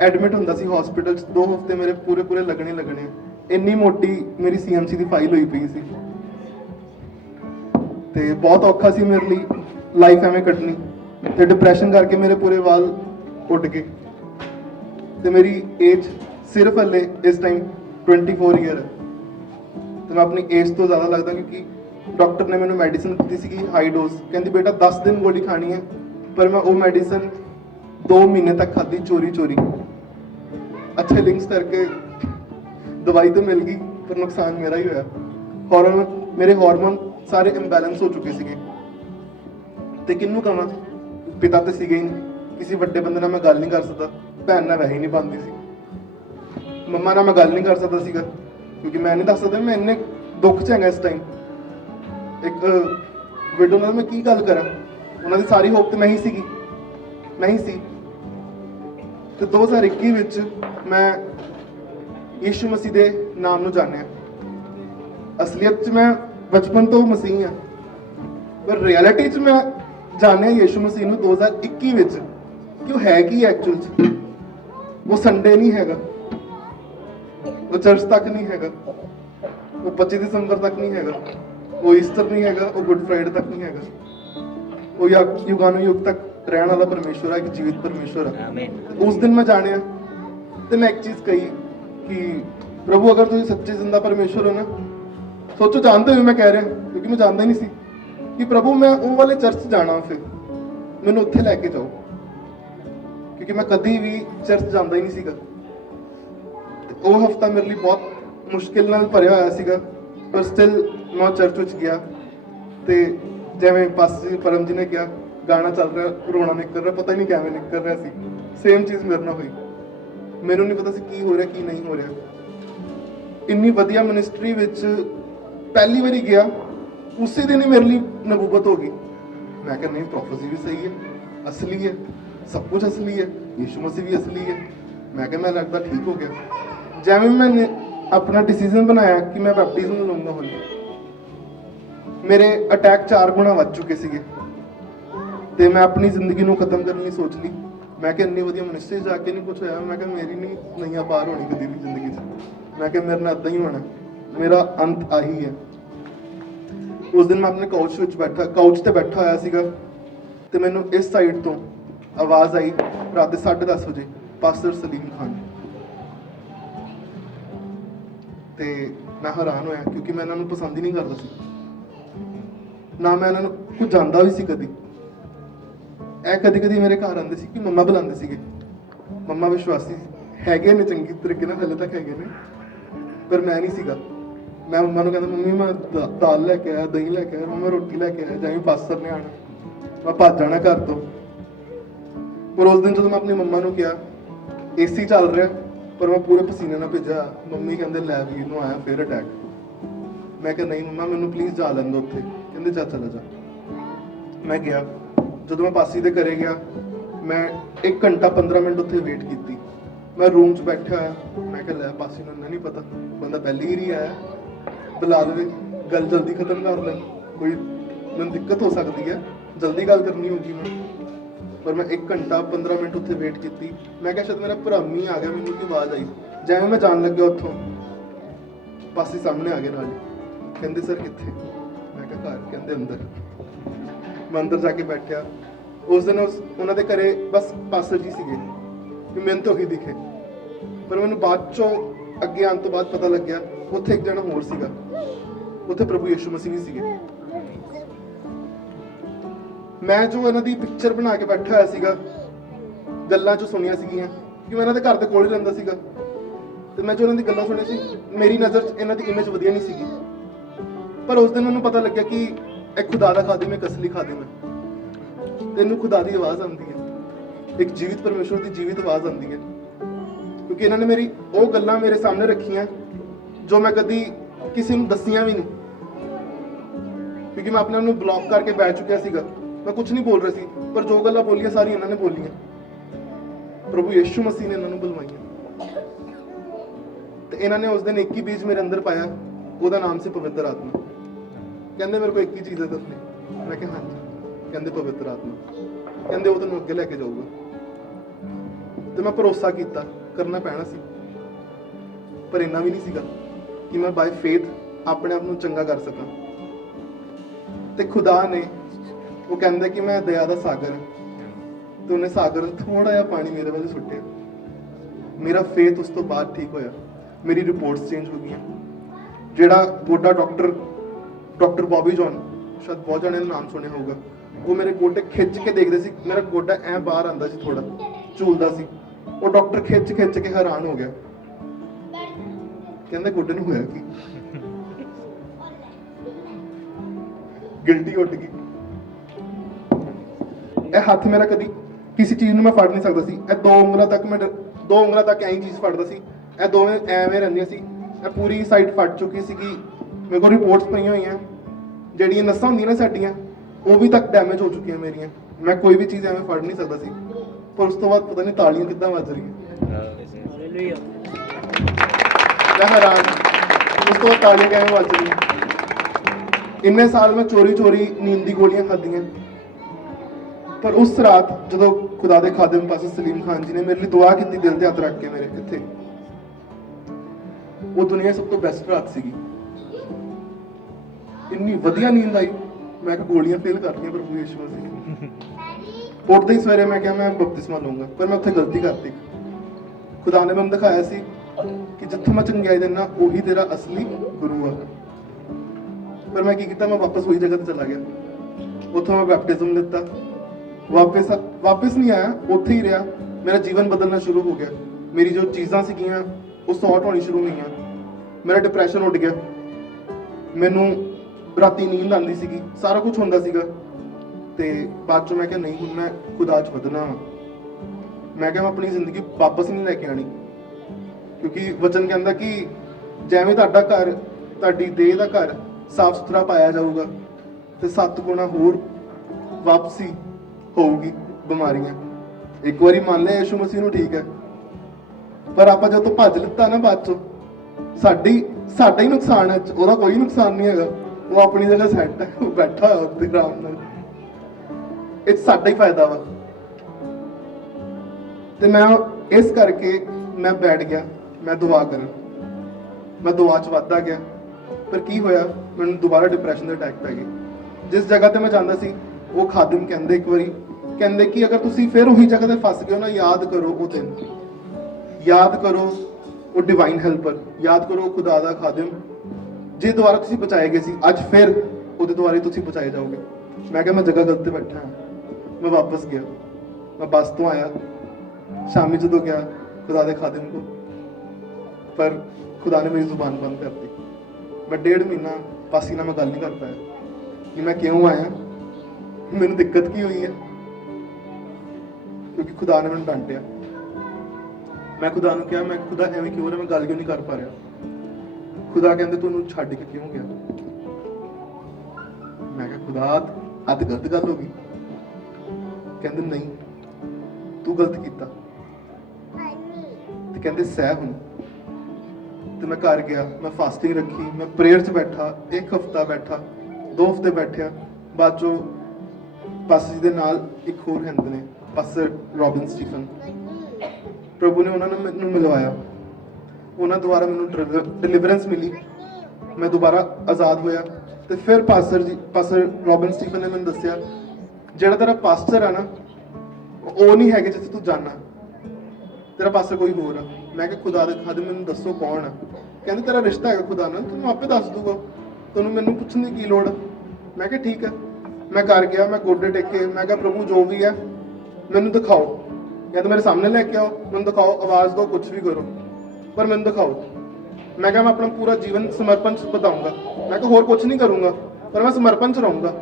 ਐਡਮਿਟ ਹੁੰਦਾ ਸੀ ਹਸਪੀਟਲ 'ਚ, 2 ਹਫ਼ਤੇ ਮੇਰੇ ਪੂਰੇ ਲੱਗਣੇ। ਇੰਨੀ ਮੋਟੀ ਮੇਰੀ CMC ਦੀ ਫਾਈਲ ਹੋਈ ਪਈ ਸੀ ਤੇ ਬਹੁਤ ਔਖਾ ਸੀ ਮੇਰੇ ਲਈ ਲਾਈਫ ਐਵੇਂ ਕੱਟਣੀ। ਤੇ ਡਿਪਰੈਸ਼ਨ ਕਰਕੇ ਮੇਰੇ ਪੂਰੇ ਵਾਲ ਉੱਡ ਗਏ ਤੇ ਮੇਰੀ ਏਜ ਸਿਰਫ ਹਲੇ ਇਸ ਟਾਈਮ 24 ਈਅਰ ਹੈ ਤੇ ਮੈਂ ਆਪਣੀ ਏਜ ਤੋਂ ਜ਼ਿਆਦਾ ਲੱਗਦਾ, ਕਿਉਂਕਿ ਡਾਕਟਰ ਨੇ ਮੈਨੂੰ ਮੈਡੀਸਿਨ ਦਿੱਤੀ ਸੀਗੀ ਹਾਈ ਡੋਜ਼। ਕਹਿੰਦੀ ਬੇਟਾ 10 ਦਿਨ ਗੋਲੀ ਖਾਣੀ ਹੈ, ਪਰ ਮੈਂ ਉਹ ਮੈਡੀਸਿਨ 2 ਮਹੀਨੇ ਤੱਕ ਖਾਧੀ ਚੋਰੀ। ਅੱਛੇ ਲਿੰਕਸ ਕਰਕੇ ਦਵਾਈ ਤਾਂ ਮਿਲ ਗਈ, ਪਰ ਨੁਕਸਾਨ ਮੇਰਾ ਹੀ ਹੋਇਆ। ਮੇਰੇ ਹਾਰਮੋਨ ਸਾਰੇ ਇੰਬੈਲੈਂਸ ਹੋ ਚੁੱਕੇ ਸੀਗੇ ਤੇ ਕਿਹਨੂੰ ਕਹਾਂ, ਪਿਤਾ ਤੇ ਸੀਗੇ ਹੀ ਨਹੀਂ, ਕਿਸੇ ਵੱਡੇ ਬੰਦੇ ਨਾਲ ਮੈਂ ਗੱਲ ਨਹੀਂ ਕਰ ਸਕਦਾ, ਭੈਣ ਨਾਲ ਵੈਸੇ ਹੀ ਨਹੀਂ ਬਣਦੀ ਸੀ, ਮੰਮਾ ਨਾਲ ਮੈਂ ਗੱਲ ਨਹੀਂ ਕਰ ਸਕਦਾ ਸੀਗਾ ਕਿਉਂਕਿ ਮੈਂ ਨਹੀਂ ਦੱਸ ਸਕਦਾ ਮੈਂ ਇੰਨੇ ਦੁੱਖ 'ਚ ਹੈਗਾ ਇਸ ਟਾਈਮ। ਇੱਕ ਵਿਡੋ ਨਾਲ ਮੈਂ ਕੀ ਗੱਲ ਕਰਾਂ, ਉਹਨਾਂ ਦੀ ਸਾਰੀ ਹੋਪ ਤੇ ਮੈਂ ਹੀ ਸੀ। ਤੇ 2021 ਵਿੱਚ ਮੈਂ ਯਿਸੂ ਮਸੀਹ ਦੇ ਨਾਮ ਨੂੰ ਜਾਣਿਆ। ਅਸਲੀਅਤ 'ਚ ਮੈਂ ਬਚਪਨ ਤੋਂ ਮਸੀਹ ਹਾਂ, ਪਰ ਰਿਐਲਿਟੀ 'ਚ ਮੈਂ ਜਾਣਿਆ ਯਿਸੂ ਮਸੀਹ ਨੂੰ 2021 ਵਿੱਚ ਕਿ ਉਹ ਹੈ ਕੀ ਐਕਚੁਅਲ 'ਚ। ਉਹ ਸੰਡੇ ਨਹੀਂ ਹੈਗਾ, ਉਹ ਚਰਚ ਤੱਕ ਨਹੀਂ ਹੈਗਾ, ਉਹ 25 ਦਸੰਬਰ ਤੱਕ ਨਹੀਂ ਹੈਗਾ, ਉਹ ਈਸਟਰ ਨਹੀਂ ਹੈਗਾ, ਉਹ ਗੁੱਡ ਫਰਾਈਡੇ ਤੱਕ ਨਹੀਂ ਹੈਗਾ, ਉਹ ਯੁਗਾਨੁ ਯੁਗ ਤੱਕ ਰਹਿਣ ਵਾਲਾ ਪਰਮੇਸ਼ਵਰ ਹੈ, ਇੱਕ ਜੀਵਿਤ ਪਰਮੇਸ਼ਵਰ ਹੈ। ਉਸ ਦਿਨ ਮੈਂ ਜਾਣਿਆ ਤੇ ਮੈਂ ਇੱਕ ਚੀਜ਼ ਕਹੀ ਕਿ ਪ੍ਰਭੂ ਅਗਰ ਤੁਸੀਂ ਸੱਚੇ ਜ਼ਿੰਦਾ ਪਰਮੇਸ਼ਵਰ ਹੋ ਨਾ, ਸੋਚੋ ਜਾਣਦੇ ਹੋ ਮੈਂ ਕਹਿ ਰਿਹਾ ਕਿਉਂਕਿ ਮੈਂ ਜਾਣਦਾ ਹੀ ਨਹੀਂ ਸੀ, ਕਿ ਪ੍ਰਭੂ ਮੈਂ ਉਹ ਵਾਲੇ ਚਰਚ ਜਾਣਾ, ਫਿਰ ਮੈਨੂੰ ਉੱਥੇ ਲੈ ਕੇ ਜਾਓ, ਕਿਉਂਕਿ ਮੈਂ ਕਦੀ ਵੀ ਚਰਚ ਜਾਂਦਾ ਹੀ ਨਹੀਂ ਸੀਗਾ। ਉਹ ਹਫਤਾ ਮੇਰੇ ਲਈ ਬਹੁਤ ਮੁਸ਼ਕਿਲ ਨਾਲ ਭਰਿਆ ਹੋਇਆ ਸੀਗਾ, ਪਰ ਸਟਿਲ ਮੈਂ ਚਰਚ ਵਿੱਚ ਗਿਆ ਤੇ ਜਿਵੇਂ ਪਾਸਟਰ ਪਰਮ ਜੀ ਨੇ ਕਿਹਾ ਗਾਣਾ ਚੱਲ ਰਿਹਾ, ਰੋਣਾ ਨਿਕਲ ਰਿਹਾ, ਪਤਾ ਹੀ ਨਹੀਂ ਕਿਵੇਂ ਨਿਕਲ ਰਿਹਾ ਸੀ। ਸੇਮ ਚੀਜ਼ ਮੇਰੇ ਨਾਲ ਹੋਈ, ਮੈਨੂੰ ਨਹੀਂ ਪਤਾ ਸੀ ਕੀ ਹੋ ਰਿਹਾ ਕੀ ਨਹੀਂ ਹੋ ਰਿਹਾ। ਇੰਨੀ ਵਧੀਆ ਮਿਨਿਸਟਰੀ ਵਿੱਚ ਪਹਿਲੀ ਵਾਰੀ ਗਿਆ, ਉਸੇ ਦਿਨ ਹੀ ਮੇਰੇ ਲਈ ਨਬੂਵਤ ਹੋ ਗਈ। ਮੈਂ ਕਿਹਾ ਨਹੀਂ, ਪ੍ਰੋਫੈਸੀ ਵੀ ਸਹੀ ਹੈ, ਅਸਲੀ ਹੈ, ਸਭ ਕੁਝ ਅਸਲੀ ਹੈ, ਯਿਸੂ ਮਸੀਹ ਵੀ ਅਸਲੀ ਹੈ। ਮੈਂ ਕਿਹਾ ਮੈਂ ਲੱਗਦਾ ਠੀਕ ਹੋ ਗਿਆ। ਜਿਵੇਂ ਮੈਂ ਆਪਣਾ ਡਿਸੀਜਨ ਬਣਾਇਆ ਕਿ ਮੈਂ ਬੈਪਟਿਜ਼ਮ ਲਊਂਗਾ, ਹੁਣ ਮੇਰੇ ਅਟੈਕ 4 ਗੁਣਾ ਵੱਧ ਚੁੱਕੇ ਸੀਗੇ ਤੇ ਮੈਂ ਆਪਣੀ ਜ਼ਿੰਦਗੀ ਨੂੰ ਖਤਮ ਕਰਨ ਲਈ ਸੋਚ ਲਈ। ਮੈਂ ਕਿਹਾ ਇੰਨੀ ਵਧੀਆ ਮਿਨਿਸਟਰੀ ਜਾ ਕੇ ਨਹੀਂ ਕੁਝ ਹੋਇਆ, ਮੈਂ ਕਿਹਾ ਮੇਰੀ ਨਹੀਂ ਨਈਆਂ ਪਾਰ ਹੋਣੀ ਕਦੀ ਵੀ ਜ਼ਿੰਦਗੀ 'ਚ। ਮੈਂ ਕਿਹਾ ਮੇਰੇ ਨਾਲ ਇੱਦਾਂ ਹੀ ਹੋਣਾ, ਮੇਰਾ ਅੰਤ ਆਹੀ ਹੈ। ਉਸ ਦਿਨ ਮੈਂ ਆਪਣੇ ਕਾਊਚ ਤੇ ਬੈਠਾ ਹੋਇਆ ਸੀਗਾ ਤੇ ਮੈਨੂੰ ਇਸ ਸਾਈਡ ਤੋਂ ਆਵਾਜ਼ ਆਈ ਰਾਤ ਦੇ 10:30 ਵਜੇ, ਪਾਸਟਰ ਸਲੀਮ ਖਾਨ। ਤੇ ਮੈਂ ਹੈਰਾਨ ਹੋਇਆ ਕਿਉਂਕਿ ਮੈਂ ਇਹਨਾਂ ਨੂੰ ਪਸੰਦ ਹੀ ਨਹੀਂ ਕਰਦਾ ਸੀ, ਨਾ ਮੈਂ ਇਹਨਾਂ ਨੂੰ ਕੁਝ ਜਾਣਦਾ ਵੀ ਸੀ ਕਦੀ। ਇਹ ਕਦੀ ਮੇਰੇ ਘਰ ਆਉਂਦੇ ਸੀ ਕਿ ਮੰਮਾ ਬੁਲਾਉਂਦੇ ਸੀਗੇ, ਮੰਮਾ ਵਿਸ਼ਵਾਸੀ ਹੈਗੇ ਨੇ ਚੰਗੀ ਤਰੀਕੇ ਨਾਲ, ਹਲੇ ਤੱਕ ਹੈਗੇ ਨੇ, ਪਰ ਮੈਂ ਨਹੀਂ ਸੀਗਾ। ਮੈਂ ਮੰਮਾ ਨੂੰ ਕਹਿੰਦਾ ਮੰਮੀ ਮੈਂ ਦਾਲ ਲੈ ਕੇ ਆਇਆ, ਦਹੀਂ ਲੈ ਕੇ ਆਇਆ, ਮੰਮਾ ਰੋਟੀ ਲੈ ਕੇ ਆਇਆ, ਜਿਵੇਂ ਪਾਸਟਰ ਨੇ ਆਉਣਾ, ਮੈਂ ਭੱਜ ਜਾਣਾ ਘਰ ਤੋਂ। ਪਰ ਉਸ ਦਿਨ ਜਦੋਂ ਮੈਂ ਆਪਣੀ ਮੰਮਾ ਨੂੰ ਕਿਹਾ AC ਚੱਲ ਰਿਹਾ ਪਰ ਮੈਂ ਪੂਰੇ ਪਸੀਨੇ ਨਾਲ ਭਿੱਜਾ, ਮੰਮੀ ਕਹਿੰਦੇ ਲੈ ਵੀ ਇਹਨੂੰ ਆਇਆ ਫਿਰ ਅਟੈਕ। ਮੈਂ ਕਿਹਾ ਨਹੀਂ ਮੰਮਾ ਮੈਨੂੰ ਪਲੀਜ਼ ਜਾ ਲੈਣ ਦਿਓ ਉੱਥੇ। ਕਹਿੰਦੇ ਜਾ ਚਲਾ ਜਾ। ਮੈਂ ਗਿਆ, ਜਦੋਂ ਮੈਂ ਪਾਸੀ ਦੇ ਘਰੇ ਗਿਆ ਮੈਂ 1 ਘੰਟਾ 15 ਮਿੰਟ ਉੱਥੇ ਵੇਟ ਕੀਤੀ। ਮੈਂ ਰੂਮ 'ਚ ਬੈਠਾ ਹੋਇਆ, ਮੈਂ ਕਿਹਾ ਲੈ ਪਾਸੀ ਨੂੰ ਨਹੀਂ ਪਤਾ, ਬੰਦਾ ਪਹਿਲੀ ਵਾਰੀ ਆਇਆ, ਬੁਲਾ ਲਵੇ, ਗੱਲ ਜਲਦੀ ਖਤਮ ਕਰ ਲੈ, ਕੋਈ ਮੈਨੂੰ ਦਿੱਕਤ ਹੋ ਸਕਦੀ ਹੈ, ਜਲਦੀ ਗੱਲ ਕਰਨੀ ਹੋਊਗੀ ਮੈਂ। ਪਰ ਮੈਂ 1 ਘੰਟਾ 15 ਮਿੰਟ ਉੱਥੇ ਵੇਟ ਕੀਤੀ। ਮੈਂ ਕਿਹਾ ਸ਼ਾਇਦ ਮੇਰਾ ਭਰਾਮੀ ਆ ਗਿਆ, ਮੈਨੂੰ ਕੀ ਆਵਾਜ਼ ਆਈ। ਜਿਵੇਂ ਮੈਂ ਜਾਣ ਲੱਗਿਆ ਉੱਥੋਂ ਪਾਸੀ ਸਾਹਮਣੇ ਆ ਗਏ ਨਾਲ, ਕਹਿੰਦੇ ਸਰ ਕਿੱਥੇ? ਮੈਂ ਕਿਹਾ ਘਰ। ਕਹਿੰਦੇ ਅੰਦਰ। ਮੈਂ ਅੰਦਰ ਜਾ ਕੇ ਬੈਠਿਆ। ਉਸ ਦਿਨ ਉਹਨਾਂ ਦੇ ਘਰੇ ਬਸ ਪਾਸਟਰ ਜੀ ਸੀਗੇ ਕਿ ਮੈਨੂੰ ਤਾਂ ਉਹੀ ਦਿਖੇ, ਪਰ ਮੈਨੂੰ ਬਾਅਦ ਚੋਂ ਅੱਗੇ ਆਉਣ ਤੋਂ ਬਾਅਦ ਪਤਾ ਲੱਗਿਆ ਉੱਥੇ ਇੱਕ ਜਣਾ ਹੋਰ ਸੀਗਾ, ਉੱਥੇ ਪ੍ਰਭੂ ਯਿਸੂ ਮਸੀਹ ਵੀ ਸੀਗੇ। ਮੈਂ ਜੋ ਇਹਨਾਂ ਦੀ ਪਿਕਚਰ ਬਣਾ ਕੇ ਬੈਠਾ ਹੋਇਆ ਸੀਗਾ, ਗੱਲਾਂ ਜੋ ਸੁਣੀਆਂ ਸੀਗੀਆਂ, ਕਿ ਮੈਂ ਇਹਨਾਂ ਦੇ ਘਰ ਦੇ ਕੋਲ ਹੀ ਰਹਿੰਦਾ ਸੀਗਾ, ਤੇ ਮੈਂ ਜੋ ਇਹਨਾਂ ਦੀ ਗੱਲਾਂ ਸੁਣੀ ਸੀ, ਮੇਰੀ ਨਜ਼ਰ 'ਚ ਇਹਨਾਂ ਦੀ ਇਮੇਜ ਵਧੀਆ ਨਹੀਂ ਸੀਗੀ। ਪਰ ਉਸ ਦਿਨ ਮੈਨੂੰ ਪਤਾ ਲੱਗਿਆ ਕਿ ਇੱਕ ਖੁਦਾ ਦਾ ਖਾਦਮ, ਇੱਕ ਅਸਲੀ ਖਾਦਮ ਹੈ। ਤੈਨੂੰ ਖੁਦਾ ਦੀ ਆਵਾਜ਼ ਆਉਂਦੀ ਹੈ, ਇੱਕ ਜੀਵਿਤ ਪਰਮੇਸ਼ਵਰ ਦੀ ਜੀਵਿਤ ਆਵਾਜ਼ ਆਉਂਦੀ ਹੈ, ਕਿਉਂਕਿ ਇਹਨਾਂ ਨੇ ਮੇਰੀ ਉਹ ਗੱਲਾਂ ਮੇਰੇ ਸਾਹਮਣੇ ਰੱਖੀਆਂ ਜੋ ਮੈਂ ਕਦੀ ਕਿਸੇ ਨੂੰ ਦੱਸੀਆਂ ਵੀ ਨਹੀਂ, ਕਿਉਂਕਿ ਮੈਂ ਆਪਣੇ ਆਪ ਨੂੰ ਬਲੌਕ ਕਰਕੇ ਬੈਠ ਚੁੱਕਿਆ ਸੀਗਾ। ਮੈਂ ਕੁਝ ਨਹੀਂ ਬੋਲ ਰਿਹਾ ਸੀ, ਪਰ ਜੋ ਗੱਲਾਂ ਬੋਲੀਆਂ ਸਾਰੀਆਂ ਇਹਨਾਂ ਨੇ ਬੋਲੀਆਂ। ਪ੍ਰਭੂ ਯਿਸੂ ਮਸੀਹ ਨੇ ਇਹਨਾਂ ਨੂੰ ਬੁਲਵਾਈਆਂ, ਤੇ ਇਹਨਾਂ ਨੇ ਉਸ ਦਿਨ ਇੱਕ ਹੀ ਬੀਜ ਮੇਰੇ ਅੰਦਰ ਪਾਇਆ, ਉਹਦਾ ਨਾਮ ਸੀ ਪਵਿੱਤਰ ਆਤਮਾ। ਕਹਿੰਦੇ ਮੇਰੇ ਕੋਲ ਇੱਕ ਹੀ ਚੀਜ਼ ਹੈ ਦੱਸਣੀ। ਮੈਂ ਕਿਹਾ ਹਾਂਜੀ। ਕਹਿੰਦੇ ਪਵਿੱਤਰ ਆਤਮਾ। ਕਹਿੰਦੇ ਉਹ ਤੈਨੂੰ ਅੱਗੇ ਲੈ ਕੇ ਜਾਊਗਾ। ਤੇ ਮੈਂ ਭਰੋਸਾ ਕੀਤਾ, ਕਰਨਾ ਪੈਣਾ ਸੀ, ਪਰ ਇੰਨਾ ਵੀ ਨਹੀਂ ਸੀਗਾ ਕਿ ਮੈਂ ਬਾਈ ਫੇਥ ਆਪਣੇ ਆਪ ਨੂੰ ਚੰਗਾ ਕਰ ਸਕਾਂ। ਤੇ ਖੁਦਾ ਨੇ, ਉਹ ਕਹਿੰਦਾ ਕਿ ਮੈਂ ਦਇਆ ਦਾ ਸਾਗਰ ਹਾਂ, ਤੇ ਉਹਨੇ ਸਾਗਰ ਥੋੜਾ ਜਿਹਾ ਪਾਣੀ ਮੇਰੇ ਵੱਲ ਸੁੱਟਿਆ। ਮੇਰਾ ਫੇਥ ਉਸ ਤੋਂ ਬਾਅਦ ਠੀਕ ਹੋਇਆ, ਮੇਰੀ ਰਿਪੋਰਟਸ ਚੇਂਜ ਹੋ ਗਈਆਂ। ਜਿਹੜਾ ਗੋਡਾ ਡਾਕਟਰ ਬੌਬੀ ਜੌਨ, ਸ਼ਾਇਦ ਬਹੁਤ ਜਣਿਆਂ ਨੇ ਨਾਮ ਸੁਣਿਆ ਹੋਊਗਾ, ਉਹ ਮੇਰੇ ਗੋਡੇ ਖਿੱਚ ਕੇ ਦੇਖਦੇ ਸੀ, ਮੇਰਾ ਗੋਡਾ ਐ ਬਾਹਰ ਆਉਂਦਾ ਸੀ, ਥੋੜਾ ਝੂਲਦਾ ਸੀ। ਉਹ ਡਾਕਟਰ ਖਿੱਚ ਕੇ ਹੈਰਾਨ ਹੋ ਗਿਆ, ਕਹਿੰਦਾ ਗੋਡੇ ਨੂੰ ਹੋਇਆ ਕੀ? ਗਿਲਟੀ ਉੱਡ ਗਈ। ਇਹ ਹੱਥ ਮੇਰਾ ਕਦੀ ਕਿਸੇ ਚੀਜ਼ ਨੂੰ ਮੈਂ ਫੜ ਨਹੀਂ ਸਕਦਾ ਸੀ। ਇਹ ਦੋ ਉਂਗਲਾਂ ਤੱਕ ਐਂ ਚੀਜ਼ ਫੜਦਾ ਸੀ, ਇਹ ਦੋਵੇਂ ਐਵੇਂ ਰਹਿੰਦੀਆਂ ਸੀ। ਇਹ ਪੂਰੀ ਸਾਈਡ ਫਟ ਚੁੱਕੀ ਸੀਗੀ। ਮੇਰੇ ਕੋਲ ਰਿਪੋਰਟਸ ਪਈਆਂ ਹੋਈਆਂ, ਜਿਹੜੀਆਂ ਨਸਾਂ ਹੁੰਦੀਆਂ ਨੇ ਸਾਡੀਆਂ, ਉਹ ਵੀ ਤੱਕ ਡੈਮੇਜ ਹੋ ਚੁੱਕੀਆਂ ਮੇਰੀਆਂ। ਮੈਂ ਕੋਈ ਵੀ ਚੀਜ਼ ਐਵੇਂ ਫੜ ਨਹੀਂ ਸਕਦਾ ਸੀ। ਪਰ ਉਸ ਤੋਂ ਬਾਅਦ ਪਤਾ ਨਹੀਂ ਤਾਲੀਆਂ ਕਿੱਦਾਂ ਵੱਜ ਰਹੀਆਂ, ਮੈਂ ਹੈਰਾਨ। ਉਸ ਤੋਂ ਬਾਅਦ ਤਾਲੀਆਂ ਕਿਵੇਂ ਵੱਜ ਰਹੀਆਂ। ਇੰਨੇ ਸਾਲ ਮੈਂ ਚੋਰੀ ਨੀਂਦ ਦੀ ਗੋਲੀਆਂ ਖਾਧੀਆਂ, ਪਰ ਉਸ ਰਾਤ ਜਦੋਂ ਖੁਦਾ ਦੇ ਖਾਦਮ ਪਾਸੇ ਸਲੀਮ ਖਾਨ ਜੀ ਨੇ ਮੇਰੇ ਲਈ ਦੁਆ ਕੀਤੀ, ਦਿਲ ਤੇ ਹੱਥ ਰੱਖ ਕੇ ਮੇਰੇ ਇੱਥੇ, ਉਹ ਦੁਨੀਆ ਸਭ ਤੋਂ ਬੈਸਟ ਰਾਤ ਸੀਗੀ। ਇੰਨੀ ਵਧੀਆ ਨੀਂਦ ਆਈ, ਮੈਂ ਕਿ ਗੋਲੀਆਂ ਫੇਲ ਕਰ ਰਹੀਆਂ ਪ੍ਰਭੂ ਯਿਸੂ ਮਸੀਹ। ਉੱਠਦੇ ਹੀ ਸਵੇਰੇ ਮੈਂ ਕਿਹਾ ਮੈਂ ਬਪਤਿਸਮਾ ਲਊਂਗਾ, ਪਰ ਮੈਂ ਉੱਥੇ ਗਲਤੀ ਕਰਤੀ। ਖੁਦਾ ਨੇ ਮੈਨੂੰ ਦਿਖਾਇਆ ਸੀ ਕਿ ਜਿੱਥੋਂ ਮੈਂ ਚੰਗਿਆਈ ਦਿੰਦਾ, ਉਹੀ ਤੇਰਾ ਅਸਲੀ ਗੁਰੂ ਆ। ਪਰ ਮੈਂ ਕੀ ਕੀਤਾ, ਮੈਂ ਵਾਪਸ ਉਹੀ ਜਗ੍ਹਾ ਤੇ ਚਲਾ ਗਿਆ। ਉੱਥੋਂ ਮੈਂ ਬੈਪਟਿਜ਼ਮ ਲਿੱਤਾ, ਵਾਪਸ ਨਹੀਂ ਆਇਆ, ਉੱਥੇ ਹੀ ਰਿਹਾ। ਮੇਰਾ ਜੀਵਨ ਬਦਲਣਾ ਸ਼ੁਰੂ ਹੋ ਗਿਆ। ਮੇਰੀ ਜੋ ਚੀਜ਼ਾਂ ਸੀਗੀਆਂ ਉਹ ਸੌਰਟ ਹੋਣੀ ਸ਼ੁਰੂ ਹੋਈਆਂ। ਮੇਰਾ ਡਿਪਰੈਸ਼ਨ ਉੱਡ ਗਿਆ, ਮੈਨੂੰ ਰਾਤੀ ਨੀਂਦ ਆਉਂਦੀ ਸੀਗੀ, ਸਾਰਾ ਕੁਝ ਹੁੰਦਾ ਸੀਗਾ। ਤੇ ਬਾਅਦ ਚੋਂ ਮੈਂ ਕਿਹਾ ਨਹੀਂ, ਹੁਣ ਮੈਂ ਖੁਦਾ 'ਚ ਵਧਣਾ ਵਾ। ਮੈਂ ਕਿਹਾ ਮੈਂ ਆਪਣੀ ਜ਼ਿੰਦਗੀ ਵਾਪਸ ਨਹੀਂ ਲੈ ਕੇ ਆਣੀ, ਕਿਉਂਕਿ ਵਚਨ ਕਹਿੰਦਾ ਕਿ ਜਿਵੇਂ ਤੁਹਾਡਾ ਘਰ, ਤੁਹਾਡੀ ਦੇਹ ਦਾ ਘਰ ਸਾਫ਼ ਸੁਥਰਾ ਪਾਇਆ ਜਾਊਗਾ, ਤੇ 7 ਗੁਣਾ ਹੋਰ ਵਾਪਸੀ ਹੋਊਗੀ ਬਿਮਾਰੀਆਂ। ਇੱਕ ਵਾਰੀ ਮੰਨ ਲਿਆ ਯਿਸੂ ਮਸੀਹ ਨੂੰ, ਠੀਕ ਹੈ, ਪਰ ਆਪਾਂ ਜਦੋਂ ਭੱਜ ਲਿੱਤਾ ਨਾ, ਬਾਅਦ ਚੋਂ ਸਾਡਾ ਹੀ ਨੁਕਸਾਨ ਹੈ, ਉਹਦਾ ਕੋਈ ਨੁਕਸਾਨ ਨਹੀਂ ਹੈਗਾ। ਉਹ ਆਪਣੀ ਜਗ੍ਹਾ ਸੈੱਟ ਹੈ, ਉਹ ਬੈਠਾ ਹੋਇਆ ਉੱਤੇ ਆਰਾਮ ਨਾਲ। ਇਹ ਸਾਡਾ ਹੀ ਫਾਇਦਾ ਵਾ। ਤੇ ਮੈਂ ਇਸ ਕਰਕੇ ਮੈਂ ਬੈਠ ਗਿਆ, ਮੈਂ ਦੁਆ ਕਰਨ, ਮੈਂ ਦੁਆ 'ਚ ਵੱਧਦਾ ਗਿਆ। ਪਰ ਕੀ ਹੋਇਆ, ਮੈਨੂੰ ਦੁਬਾਰਾ ਡਿਪਰੈਸ਼ਨ ਦੇ ਅਟੈਕ ਪੈ ਗਏ। ਜਿਸ ਜਗ੍ਹਾ ਤੇ ਮੈਂ ਜਾਂਦਾ ਸੀ, ਉਹ ਖਾਦਮ ਕਹਿੰਦੇ ਇੱਕ ਵਾਰੀ, ਕਹਿੰਦੇ ਕਿ ਅਗਰ ਤੁਸੀਂ ਫਿਰ ਉਹੀ ਜਗ੍ਹਾ ਤੇ ਫਸ ਗਏ ਹੋ ਨਾ, ਯਾਦ ਕਰੋ ਉਹ ਦਿਨ, ਯਾਦ ਕਰੋ ਉਹ ਡਿਵਾਈਨ ਹੈਲਪਰ, ਯਾਦ ਕਰੋ ਖੁਦਾ ਦਾ ਖਾਦਮ, ਜੇ ਦੁਆਰਾ ਤੁਸੀਂ ਬਚਾਏ ਗਏ ਸੀ, ਅੱਜ ਫਿਰ ਉਹਦੇ ਦੁਆਰੇ ਤੁਸੀਂ ਬਚਾਏ ਜਾਓਗੇ। ਮੈਂ ਕਿਹਾ ਮੈਂ ਜਗ੍ਹਾ ਗਲਤ ਤੇ ਬੈਠਾ ਹਾਂ। ਮੈਂ ਵਾਪਸ ਗਿਆ, ਮੈਂ ਬੱਸ ਤੋਂ ਆਇਆ, ਸ਼ਾਮੀ ਜਦੋਂ ਗਿਆ ਖੁਦਾ ਦੇ ਖਾਦਮ ਕੋਲ, ਪਰ ਖੁਦਾ ਨੇ ਮੇਰੀ ਜ਼ੁਬਾਨ ਬੰਦ ਕਰਤੀ। ਮੈਂ 1.5 ਮਹੀਨਾ ਪਾਸੀ ਨਾਲ ਮੈਂ ਗੱਲ ਨਹੀਂ ਕਰ ਪਾਇਆ ਕਿ ਮੈਂ ਕਿਉਂ ਆਇਆ, ਮੈਨੂੰ ਦਿੱਕਤ ਕੀ ਹੋਈ ਹੈ, ਕਿਉਂਕਿ ਖੁਦਾ ਨੇ ਮੈਨੂੰ ਡਾਂਟਿਆ। ਮੈਂ ਖੁਦਾ ਨੂੰ ਕਿਹਾ, ਮੈਂ ਖੁਦਾ ਐਵੇਂ ਕਿਉਂ ਰਿਹਾ, ਮੈਂ ਗੱਲ ਕਿਉਂ ਨਹੀਂ ਕਰ ਪਾ ਰਿਹਾ। ਖੁਦਾ ਕਹਿੰਦੇ ਤੂੰ ਉਹਨੂੰ ਛੱਡ ਕੇ ਕਿਉਂ ਗਿਆ। ਮੈਂ ਕਿਹਾ ਖੁਦਾ ਅੱਜ ਗਲਤ ਗੱਲ ਹੋ ਗਈ। ਕਹਿੰਦੇ ਨਹੀਂ, ਤੂੰ ਗਲਤ ਕੀਤਾ। ਤੇ ਕਹਿੰਦੇ ਸਹਿ ਹੁਣ। ਤੇ ਮੈਂ ਘਰ ਗਿਆ, ਮੈਂ ਫਾਸਟਿੰਗ ਰੱਖੀ, ਮੈਂ ਪ੍ਰੇਅਰ 'ਚ ਬੈਠਾ, 1 ਹਫ਼ਤਾ ਬੈਠਾ, 2 ਹਫ਼ਤੇ ਬੈਠਿਆ। ਬਾਅਦ 'ਚੋਂ ਪਾਸਟਰ ਜੀ ਦੇ ਨਾਲ ਇੱਕ ਹੋਰ ਹੁੰਦੇ ਨੇ, ਪਾਸਟਰ ਰੋਬਿਨ ਸਟੀਫਨ, ਪ੍ਰਭੂ ਨੇ ਉਹਨਾਂ ਨੂੰ ਮੈਨੂੰ ਮਿਲਵਾਇਆ। ਉਹਨਾਂ ਦੁਆਰਾ ਮੈਨੂੰ ਡਿਲੀਵਰੈਂਸ ਮਿਲੀ, ਮੈਂ ਦੁਬਾਰਾ ਆਜ਼ਾਦ ਹੋਇਆ। ਤੇ ਫਿਰ ਪਾਸਟਰ ਰੋਬਿਨ ਸਟੀਫਨ ਨੇ ਮੈਨੂੰ ਦੱਸਿਆ, ਜਿਹੜਾ ਤੇਰਾ ਪਾਸਟਰ ਆ ਨਾ, ਉਹ ਨਹੀਂ ਹੈਗੇ ਜਿੱਥੇ ਤੂੰ ਜਾਣਾ, ਤੇਰਾ ਪਾਸਟਰ ਕੋਈ ਹੋਰ ਆ। ਮੈਂ ਕਿਹਾ ਖੁਦਾ ਦੇ ਖਾਦਮ, ਮੈਨੂੰ ਦੱਸੋ ਕੌਣ ਆ। ਕਹਿੰਦੇ ਤੇਰਾ ਰਿਸ਼ਤਾ ਹੈਗਾ ਖੁਦਾ ਨਾਲ, ਤੈਨੂੰ ਆਪੇ ਦੱਸ ਦੂਗਾ, ਤੈਨੂੰ ਮੈਨੂੰ ਪੁੱਛਣ ਦੀ ਕੀ ਲੋੜ ਹੈ। ਮੈਂ ਕਿਹਾ ਠੀਕ ਹੈ। ਮੈਂ ਕਰ ਗਿਆ, ਮੈਂ ਗੋਡੇ ਟੇਕੇ, ਮੈਂ ਕਿਹਾ ਪ੍ਰਭੂ ਜੋ ਵੀ ਹੈ ਮੈਨੂੰ ਦਿਖਾਓ, ਜਾਂ ਤਾਂ ਮੇਰੇ ਸਾਹਮਣੇ ਲੈ ਕੇ ਆਓ, ਮੈਨੂੰ ਦਿਖਾਓ, ਆਵਾਜ਼ ਦਿਓ, ਕੁਝ ਵੀ ਕਰੋ, ਪਰ ਮੈਨੂੰ ਦਿਖਾਓ। ਮੈਂ ਕਿਹਾ ਮੈਂ ਆਪਣਾ ਪੂਰਾ ਜੀਵਨ ਸਮਰਪਣ 'ਚ ਬਿਤਾਊਂਗਾ, ਮੈਂ ਕਿਹਾ ਹੋਰ ਕੁਝ ਨਹੀਂ ਕਰੂੰਗਾ, ਪਰ ਮੈਂ ਸਮਰਪਣ 'ਚ ਰਹੂੰਗਾ।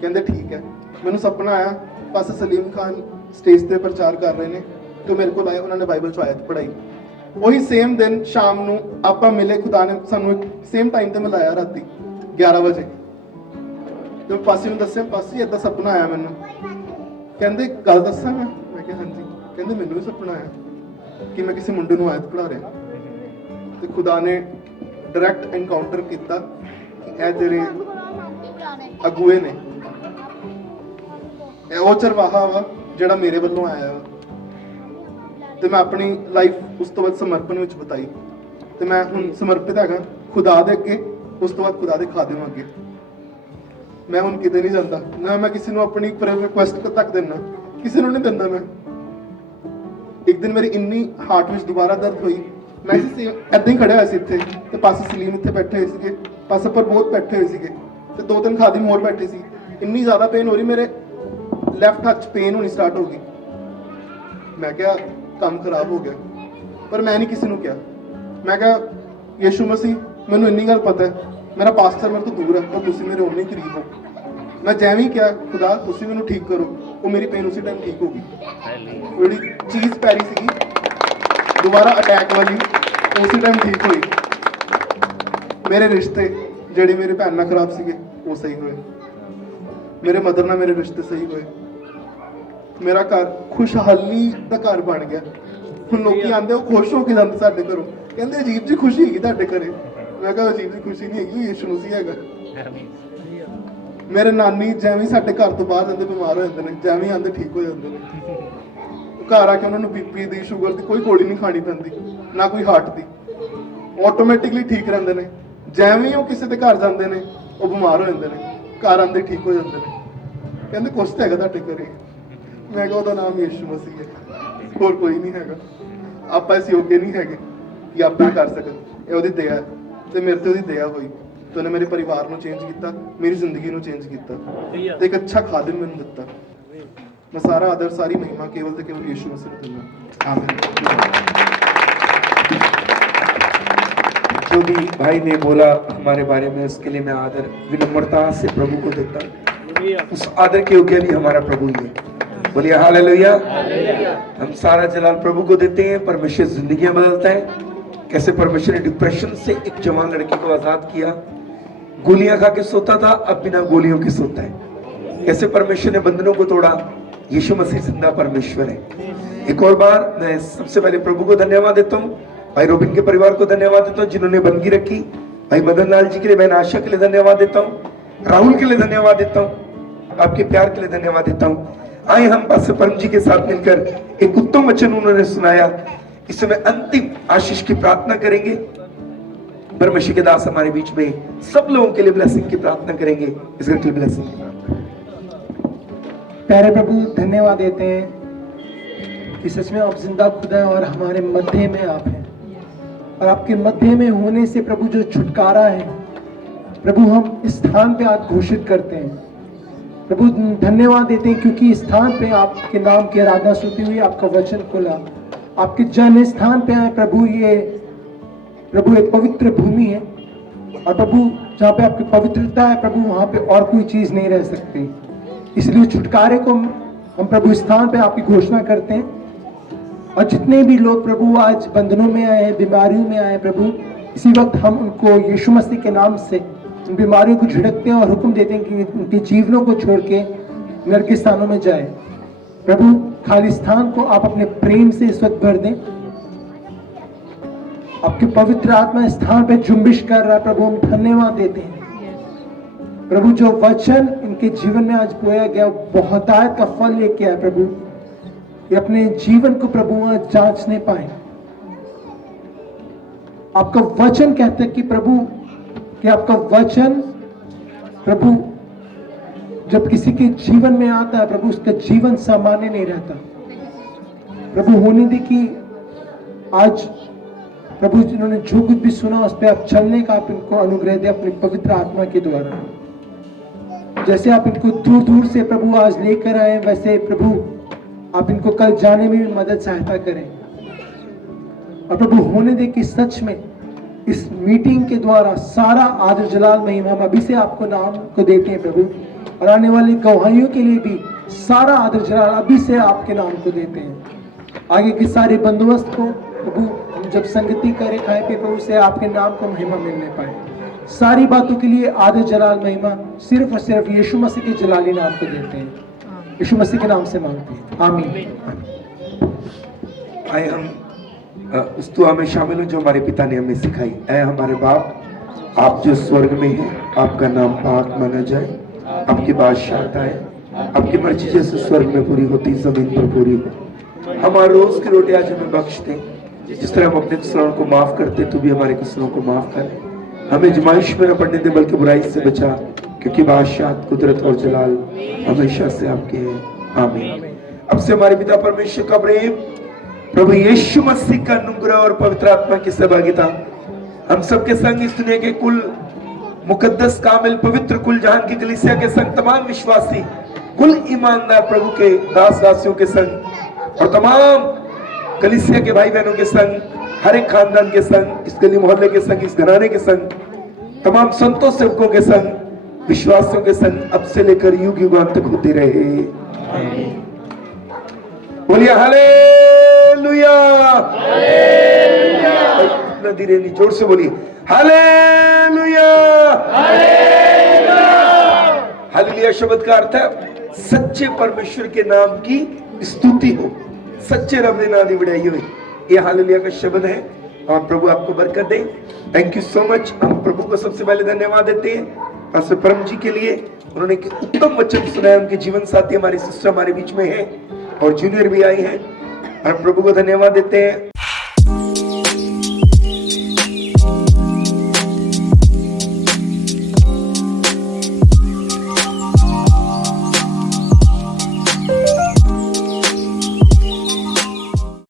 ਕਹਿੰਦੇ ਠੀਕ ਹੈ। ਮੈਨੂੰ ਸੁਪਨਾ ਆਇਆ, ਪਾਸਟਰ ਸਲੀਮ ਖਾਨ ਸਟੇਜ ਤੇ ਪ੍ਰਚਾਰ ਕਰ ਰਹੇ ਨੇ, ਤੇ ਮੇਰੇ ਕੋਲ ਆਏ, ਉਹਨਾਂ ਨੇ ਬਾਈਬਲ 'ਚ ਆਇਤ ਪੜ੍ਹਾਈ। ਉਹੀ ਸੇਮ ਦਿਨ ਸ਼ਾਮ ਨੂੰ ਆਪਾਂ ਮਿਲੇ, ਖੁਦਾ ਨੇ ਸਾਨੂੰ ਇੱਕ ਸੇਮ ਟਾਈਮ ਤੇ ਮਿਲਾਇਆ ਰਾਤੀ 11 ਵਜੇ। ਤੇ ਪਾਸੀ ਨੂੰ ਦੱਸਿਆ, ਪਾਸੀ ਏਦਾਂ ਸੁਪਨਾ ਆਇਆ ਮੈਨੂੰ। ਕਹਿੰਦੇ ਗੱਲ ਦੱਸਾਂ ਮੈਂ ਕਿਹਾ ਹਾਂਜੀ। ਕਹਿੰਦੇ ਮੈਨੂੰ ਵੀ ਸੁਪਨਾ ਆਇਆ ਕਿ ਮੈਂ ਕਿਸੇ ਮੁੰਡੇ ਨੂੰ ਆਇਤ ਪੜ੍ਹਾ ਰਿਹਾ, ਤੇ ਖੁਦਾ ਨੇ ਡਾਇਰੈਕਟ ਐਨਕਾਊਂਟਰ ਕੀਤਾ ਕਿ ਇਹ ਤੇਰੇ ਅਗੂਏ ਨੇ, ਇਹ ਉਹ ਚਰਵਾਹਾ ਵਾ ਜਿਹੜਾ ਮੇਰੇ ਵੱਲੋਂ ਆਇਆ ਵਾ। ਤੇ ਮੈਂ ਆਪਣੀ ਲਾਈਫ ਉਸ ਤੋਂ ਬਾਅਦ ਸਮਰਪਣ ਵਿੱਚ ਬਿਤਾਈ, ਤੇ ਮੈਂ ਹੁਣ ਸਮਰਪਿਤ ਹੈਗਾ ਖੁਦਾ ਦੇ ਅੱਗੇ, ਉਸ ਤੋਂ ਬਾਅਦ ਖੁਦਾ ਦੇ ਖਾਦਮ ਅੱਗੇ। ਮੈਂ ਹੁਣ ਕਿਤੇ ਨਹੀਂ ਜਾਂਦਾ, ਨਾ ਮੈਂ ਕਿਸੇ ਨੂੰ ਆਪਣੀ ਪ੍ਰੇਅਰ ਰਿਕੁਐਸਟ ਤੱਕ ਦਿੰਦਾ, ਕਿਸੇ ਨੂੰ ਨਹੀਂ ਦਿੰਦਾ ਮੈਂ। ਇੱਕ ਦਿਨ ਮੇਰੀ ਇੰਨੀ ਹਾਰਟ ਵਿੱਚ ਦੁਬਾਰਾ ਦਰਦ ਹੋਈ, ਮੈਂ ਏਦਾਂ ਹੀ ਖੜਿਆ ਹੋਇਆ ਸੀ ਇੱਥੇ, ਤੇ ਪਾਸੇ ਸਲੀਮ ਇੱਥੇ ਬੈਠੇ ਹੋਏ ਸੀਗੇ, ਪਾਸੇ ਪਰ ਬਹੁਤ ਬੈਠੇ ਹੋਏ ਸੀਗੇ, ਤੇ 2-3 ਖਾਦਮ ਹੋਰ ਬੈਠੇ ਸੀ। ਇੰਨੀ ਜ਼ਿਆਦਾ ਪੇਨ ਹੋ ਰਹੀ, ਮੇਰੇ ਲੈਫਟ ਹੱਥ 'ਚ ਪੇਨ ਹੋਣੀ ਸਟਾਰਟ ਹੋ ਗਈ। ਮੈਂ ਕਿਹਾ ਕੰਮ ਖਰਾਬ ਹੋ ਗਿਆ, ਪਰ ਮੈਂ ਨਹੀਂ ਕਿਸੇ ਨੂੰ ਕਿਹਾ। ਮੈਂ ਕਿਹਾ ਯਿਸੂ ਮਸੀਹ, ਮੈਨੂੰ ਇੰਨੀ ਗੱਲ ਪਤਾ ਹੈ ਮੇਰਾ ਪਾਸਟਰ ਮੇਰੇ ਤੋਂ ਦੂਰ ਹੈ, ਪਰ ਤੁਸੀਂ ਮੇਰੇ ਉਨੇ ਕਰੀਬ ਹੋ। ਮੈਂ ਜਿਵੇਂ ਹੀ ਕਿਹਾ ਖੁਦਾ ਤੁਸੀਂ ਮੈਨੂੰ ਠੀਕ ਕਰੋ, ਉਹ ਮੇਰੀ ਪੇਨ ਉਸੇ ਟਾਈਮ ਠੀਕ ਹੋ ਗਈ। ਜਿਹੜੀ ਚੀਜ਼ ਪੈ ਰਹੀ ਸੀਗੀ ਦੁਬਾਰਾ ਅਟੈਕ ਵਾਲੀ, ਉਸੇ ਟਾਈਮ ਠੀਕ ਹੋਈ। ਮੇਰੇ ਰਿਸ਼ਤੇ ਜਿਹੜੇ ਮੇਰੇ ਭੈਣ ਨਾਲ ਖਰਾਬ ਸੀਗੇ ਉਹ ਸਹੀ ਹੋਏ, ਮੇਰੇ ਮਦਰ ਨਾਲ ਮੇਰੇ ਰਿਸ਼ਤੇ ਸਹੀ ਹੋਏ, ਮੇਰਾ ਘਰ ਖੁਸ਼ਹਾਲੀ ਦਾ ਘਰ ਬਣ ਗਿਆ। ਹੁਣ ਲੋਕੀ ਆਉਂਦੇ, ਉਹ ਖੁਸ਼ ਹੋ ਕੇ ਜਾਂਦੇ ਸਾਡੇ ਘਰੋਂ, ਕਹਿੰਦੇ ਅਜੀਬ ਜੀ ਖੁਸ਼ੀ ਹੈਗੀ ਤੁਹਾਡੇ ਘਰੇ। ਮੈਂ ਕਿਹਾ ਅਜੀਬ ਜੀ ਖੁਸ਼ੀ ਨਹੀਂ ਹੈਗੀ, ਯਿਸੂ ਮਸੀਹ ਹੈਗਾ। ਮੇਰੇ ਨਾਨੀ ਜਿਵੇਂ ਸਾਡੇ ਘਰ ਤੋਂ ਬਾਹਰ ਜਾਂਦੇ ਬਿਮਾਰ ਹੋ ਜਾਂਦੇ ਨੇ, ਜਿਵੇਂ ਆਉਂਦੇ ਠੀਕ ਹੋ ਜਾਂਦੇ ਨੇ। ਘਰ ਆ ਕੇ ਉਹਨਾਂ ਨੂੰ ਬੀਪੀ ਦੀ, ਸ਼ੂਗਰ ਦੀ ਕੋਈ ਗੋਲੀ ਨਹੀਂ ਖਾਣੀ ਪੈਂਦੀ, ਨਾ ਕੋਈ ਹਾਰਟ ਦੀ, ਆਟੋਮੈਟਿਕਲੀ ਠੀਕ ਰਹਿੰਦੇ ਨੇ। ਜਿਵੇਂ ਉਹ ਕਿਸੇ ਦੇ ਘਰ ਜਾਂਦੇ ਨੇ ਉਹ ਬਿਮਾਰ ਹੋ ਜਾਂਦੇ ਨੇ, ਘਰ ਆਉਂਦੇ ਠੀਕ ਹੋ ਜਾਂਦੇ ਨੇ। ਕਹਿੰਦੇ ਕੁਛ ਤਾਂ ਹੈਗਾ ਤੁਹਾਡੇ ਘਰੇ। ਮੈਂ ਕਿਹਾ ਉਹਦਾ ਨਾਮ ਯਿਸੂ ਮਸੀਹ ਹੈ, ਹੋਰ ਕੋਈ ਨਹੀਂ ਹੈਗਾ। ਆਪਾਂ ਇਸ ਯੋਗੇ ਨਹੀਂ ਹੈਗੇ ਕਿ ਆਪਾਂ ਕਰ ਸਕਣ, ਇਹ ਉਹਦੀ ਦਇਆ ਹੈ, ਤੇ ਮੇਰੇ ਤੇ ਉਹਦੀ ਦਇਆ ਹੋਈ, ਤੇ ਉਹਨੇ ਮੇਰੇ ਪਰਿਵਾਰ ਨੂੰ ਚੇਂਜ ਕੀਤਾ, ਮੇਰੀ ਜ਼ਿੰਦਗੀ ਨੂੰ ਚੇਂਜ ਕੀਤਾ, ਤੇ ਇੱਕ ਅੱਛਾ ਖਾਦਮ ਮੈਨੂੰ ਦਿੱਤਾ। मैं सारा आदर सारी महिमा केवल से केवल यीशु मसीह को दूंगा। आमीन। जो भी भाई ने बोला हमारे बारे में, उसके लिए मैं आदर विनम्रता से प्रभु को देता हूँ। उस आदर के योग्य भी हमारा प्रभु ही है। बोलिए हालेलुया। हम सारा जलाल प्रभु को देते हैं। परमेश्वर जिंदगियां बदलता है। कैसे परमेश्वर ने डिप्रेशन से एक जवान लड़की को आजाद किया, गोलियां खा के सोता था, अब बिना गोलियों के सोता है। कैसे परमेश्वर ने बंधनों को तोड़ा, यीशु मसीह जिंदा परमेश्वर है। एक और बार मैं सबसे पहले प्रभु को धन्यवाद देता हूँ, भाई रोबिन के परिवार को धन्यवाद देता हूँ जिन्होंने बंदगी रखी, भाई मदन लाल जी के लिए, बहन आशा के लिए धन्यवाद देता हूँ, राहुल के लिए धन्यवाद देता हूँ, आपके प्यार के लिए धन्यवाद देता हूँ। आए हम पास्टर परम जी के साथ मिलकर एक उत्तम वचन उन्होंने सुनाया, इस समय अंतिम आशीष की प्रार्थना करेंगे। परमेश्वर के दास हमारे बीच में सब लोगों के लिए ब्लेसिंग की प्रार्थना करेंगे। इस घर के लिए ब्लेसिंग की प्रार्थना। प्यारे प्रभु, धन्यवाद देते हैं कि सच में आप जिंदा खुदा हैं और हमारे मध्य में आप हैं, और आपके मध्य में होने से प्रभु जो छुटकारा है प्रभु हम इस स्थान पे आज घोषित करते हैं। प्रभु धन्यवाद देते हैं क्योंकि इस स्थान पे आपके नाम की आराधना सुनते हुए आपका वचन खुला, आपके जन्म स्थान पे आए प्रभु। ये प्रभु एक पवित्र भूमि है, और प्रभु जहाँ पे आपकी पवित्रता है प्रभु वहाँ पे और कोई चीज नहीं रह सकती। इसलिए छुटकारे को हम प्रभु स्थान पे आपकी घोषणा करते हैं। और जितने भी लोग प्रभु आज बंधनों में आए हैं, बीमारियों में आए प्रभु, इसी वक्त हम उनको यीशु मसीह के नाम से उन बीमारियों को झिड़कते हैं और हुक्म देते हैं कि उनके जीवनों को छोड़ के नरक के स्थानों में जाए। प्रभु खाली स्थान को आप अपने प्रेम से इस वक्त भर दें। आपके पवित्र आत्मा स्थान पे जुम्बिश कर रहा है प्रभु, हम धन्यवाद देते हैं प्रभु। जो वचन इनके जीवन में आज बोया गया बहुतायत का फल लेके आया प्रभु, ये अपने जीवन को प्रभु आज जांचने पाए। आपका वचन कहता है कि प्रभु कि आपका वचन प्रभु जब किसी के जीवन में आता है प्रभु, उसका जीवन सामान्य नहीं रहता। प्रभु होने दे कि आज प्रभु जिन्होंने जो कुछ भी सुना उस पर आप चलने का आप इनको अनुग्रह दे अपनी पवित्र आत्मा के द्वारा। जैसे आप इनको दूर दूर से प्रभु आज लेकर आए, वैसे प्रभु आप इनको कल जाने में भी मदद सहायता करें। और प्रभु होने दे कि सच में इस मीटिंग के द्वारा सारा आदर जलाल महिमा हम अभी से आपको नाम को देते हैं प्रभु, और आने वाली गवाहियों के लिए भी सारा आदर जलाल अभी से आपके नाम को देते हैं। आगे के सारे बंदोबस्त को प्रभु हम जब संगति करें खाए पे प्रभु से आपके नाम को महिमा मिलने पाए। सारी बातों के लिए आदर जलाल महिमा सिर्फ और सिर्फ यीशु मसीह के जलाली नाम को देते हैं। यीशु मसीह के नाम से मांगते हैं, आमीन। आए हम उस दुआ में शामिल हो जो हमारे पिता ने हमें सिखाई। ऐ हमारे बाप, आप जो स्वर्ग में हैं, आपका नाम पाक माना जाए, आपकी बादशाहत आए, आपकी मर्जी जैसे स्वर्ग में पूरी होती जमीन पर पूरी हो। हमारा रोज की रोटी आज हमें बख्श दे, जिस तरह हम अपने कुसलों को माफ करते तू भी हमारे कुसलों को माफ कर। हमें आजमाइश में न पड़ने दे बल्कि बुराई से बचा, क्योंकि बादशाह, कुदरत और जलाल हमेशा से आपके हैं, आमीन। अब से हमारे पिता परमेश्वर का प्रेम, प्रभु यीशु मसीह का अनुग्रह और पवित्र आत्मा की सहभागिता हम सबके संग, इस दुनिया के कुल मुकद्दस कामिल पवित्र कुल जहान की कलीसिया के संग, तमाम विश्वासी कुल ईमानदार प्रभु के दास दासियों के संग और तमाम कलीसिया के भाई बहनों के संग, हर एक खानदान के संग, इस गली मोहल्ले के संग, इस घराने के संग, तमाम संतों सेवकों के संग, विश्वासियों के संग अब से लेकर युग युगांत तक होते रहे। बोलिए हालेलुया। इतना धीरे नहीं, जोर से बोलिए हालेलुया। हालेलुया शब्द का अर्थ है सच्चे परमेश्वर के नाम की स्तुति हो, सच्चे रब ने नाम की बढ़ाई हो। ये हालेलुया का शब्द है और प्रभु आपको बरकत दे। Thank you so much. हम प्रभु को सबसे पहले धन्यवाद देते हैं पास्टर परम जी के लिए, उन्होंने उत्तम वचन सुनाया। उनके जीवन साथी हमारी सिस्टर हमारे बीच में है और जूनियर भी आई हैं। हम प्रभु को धन्यवाद देते हैं।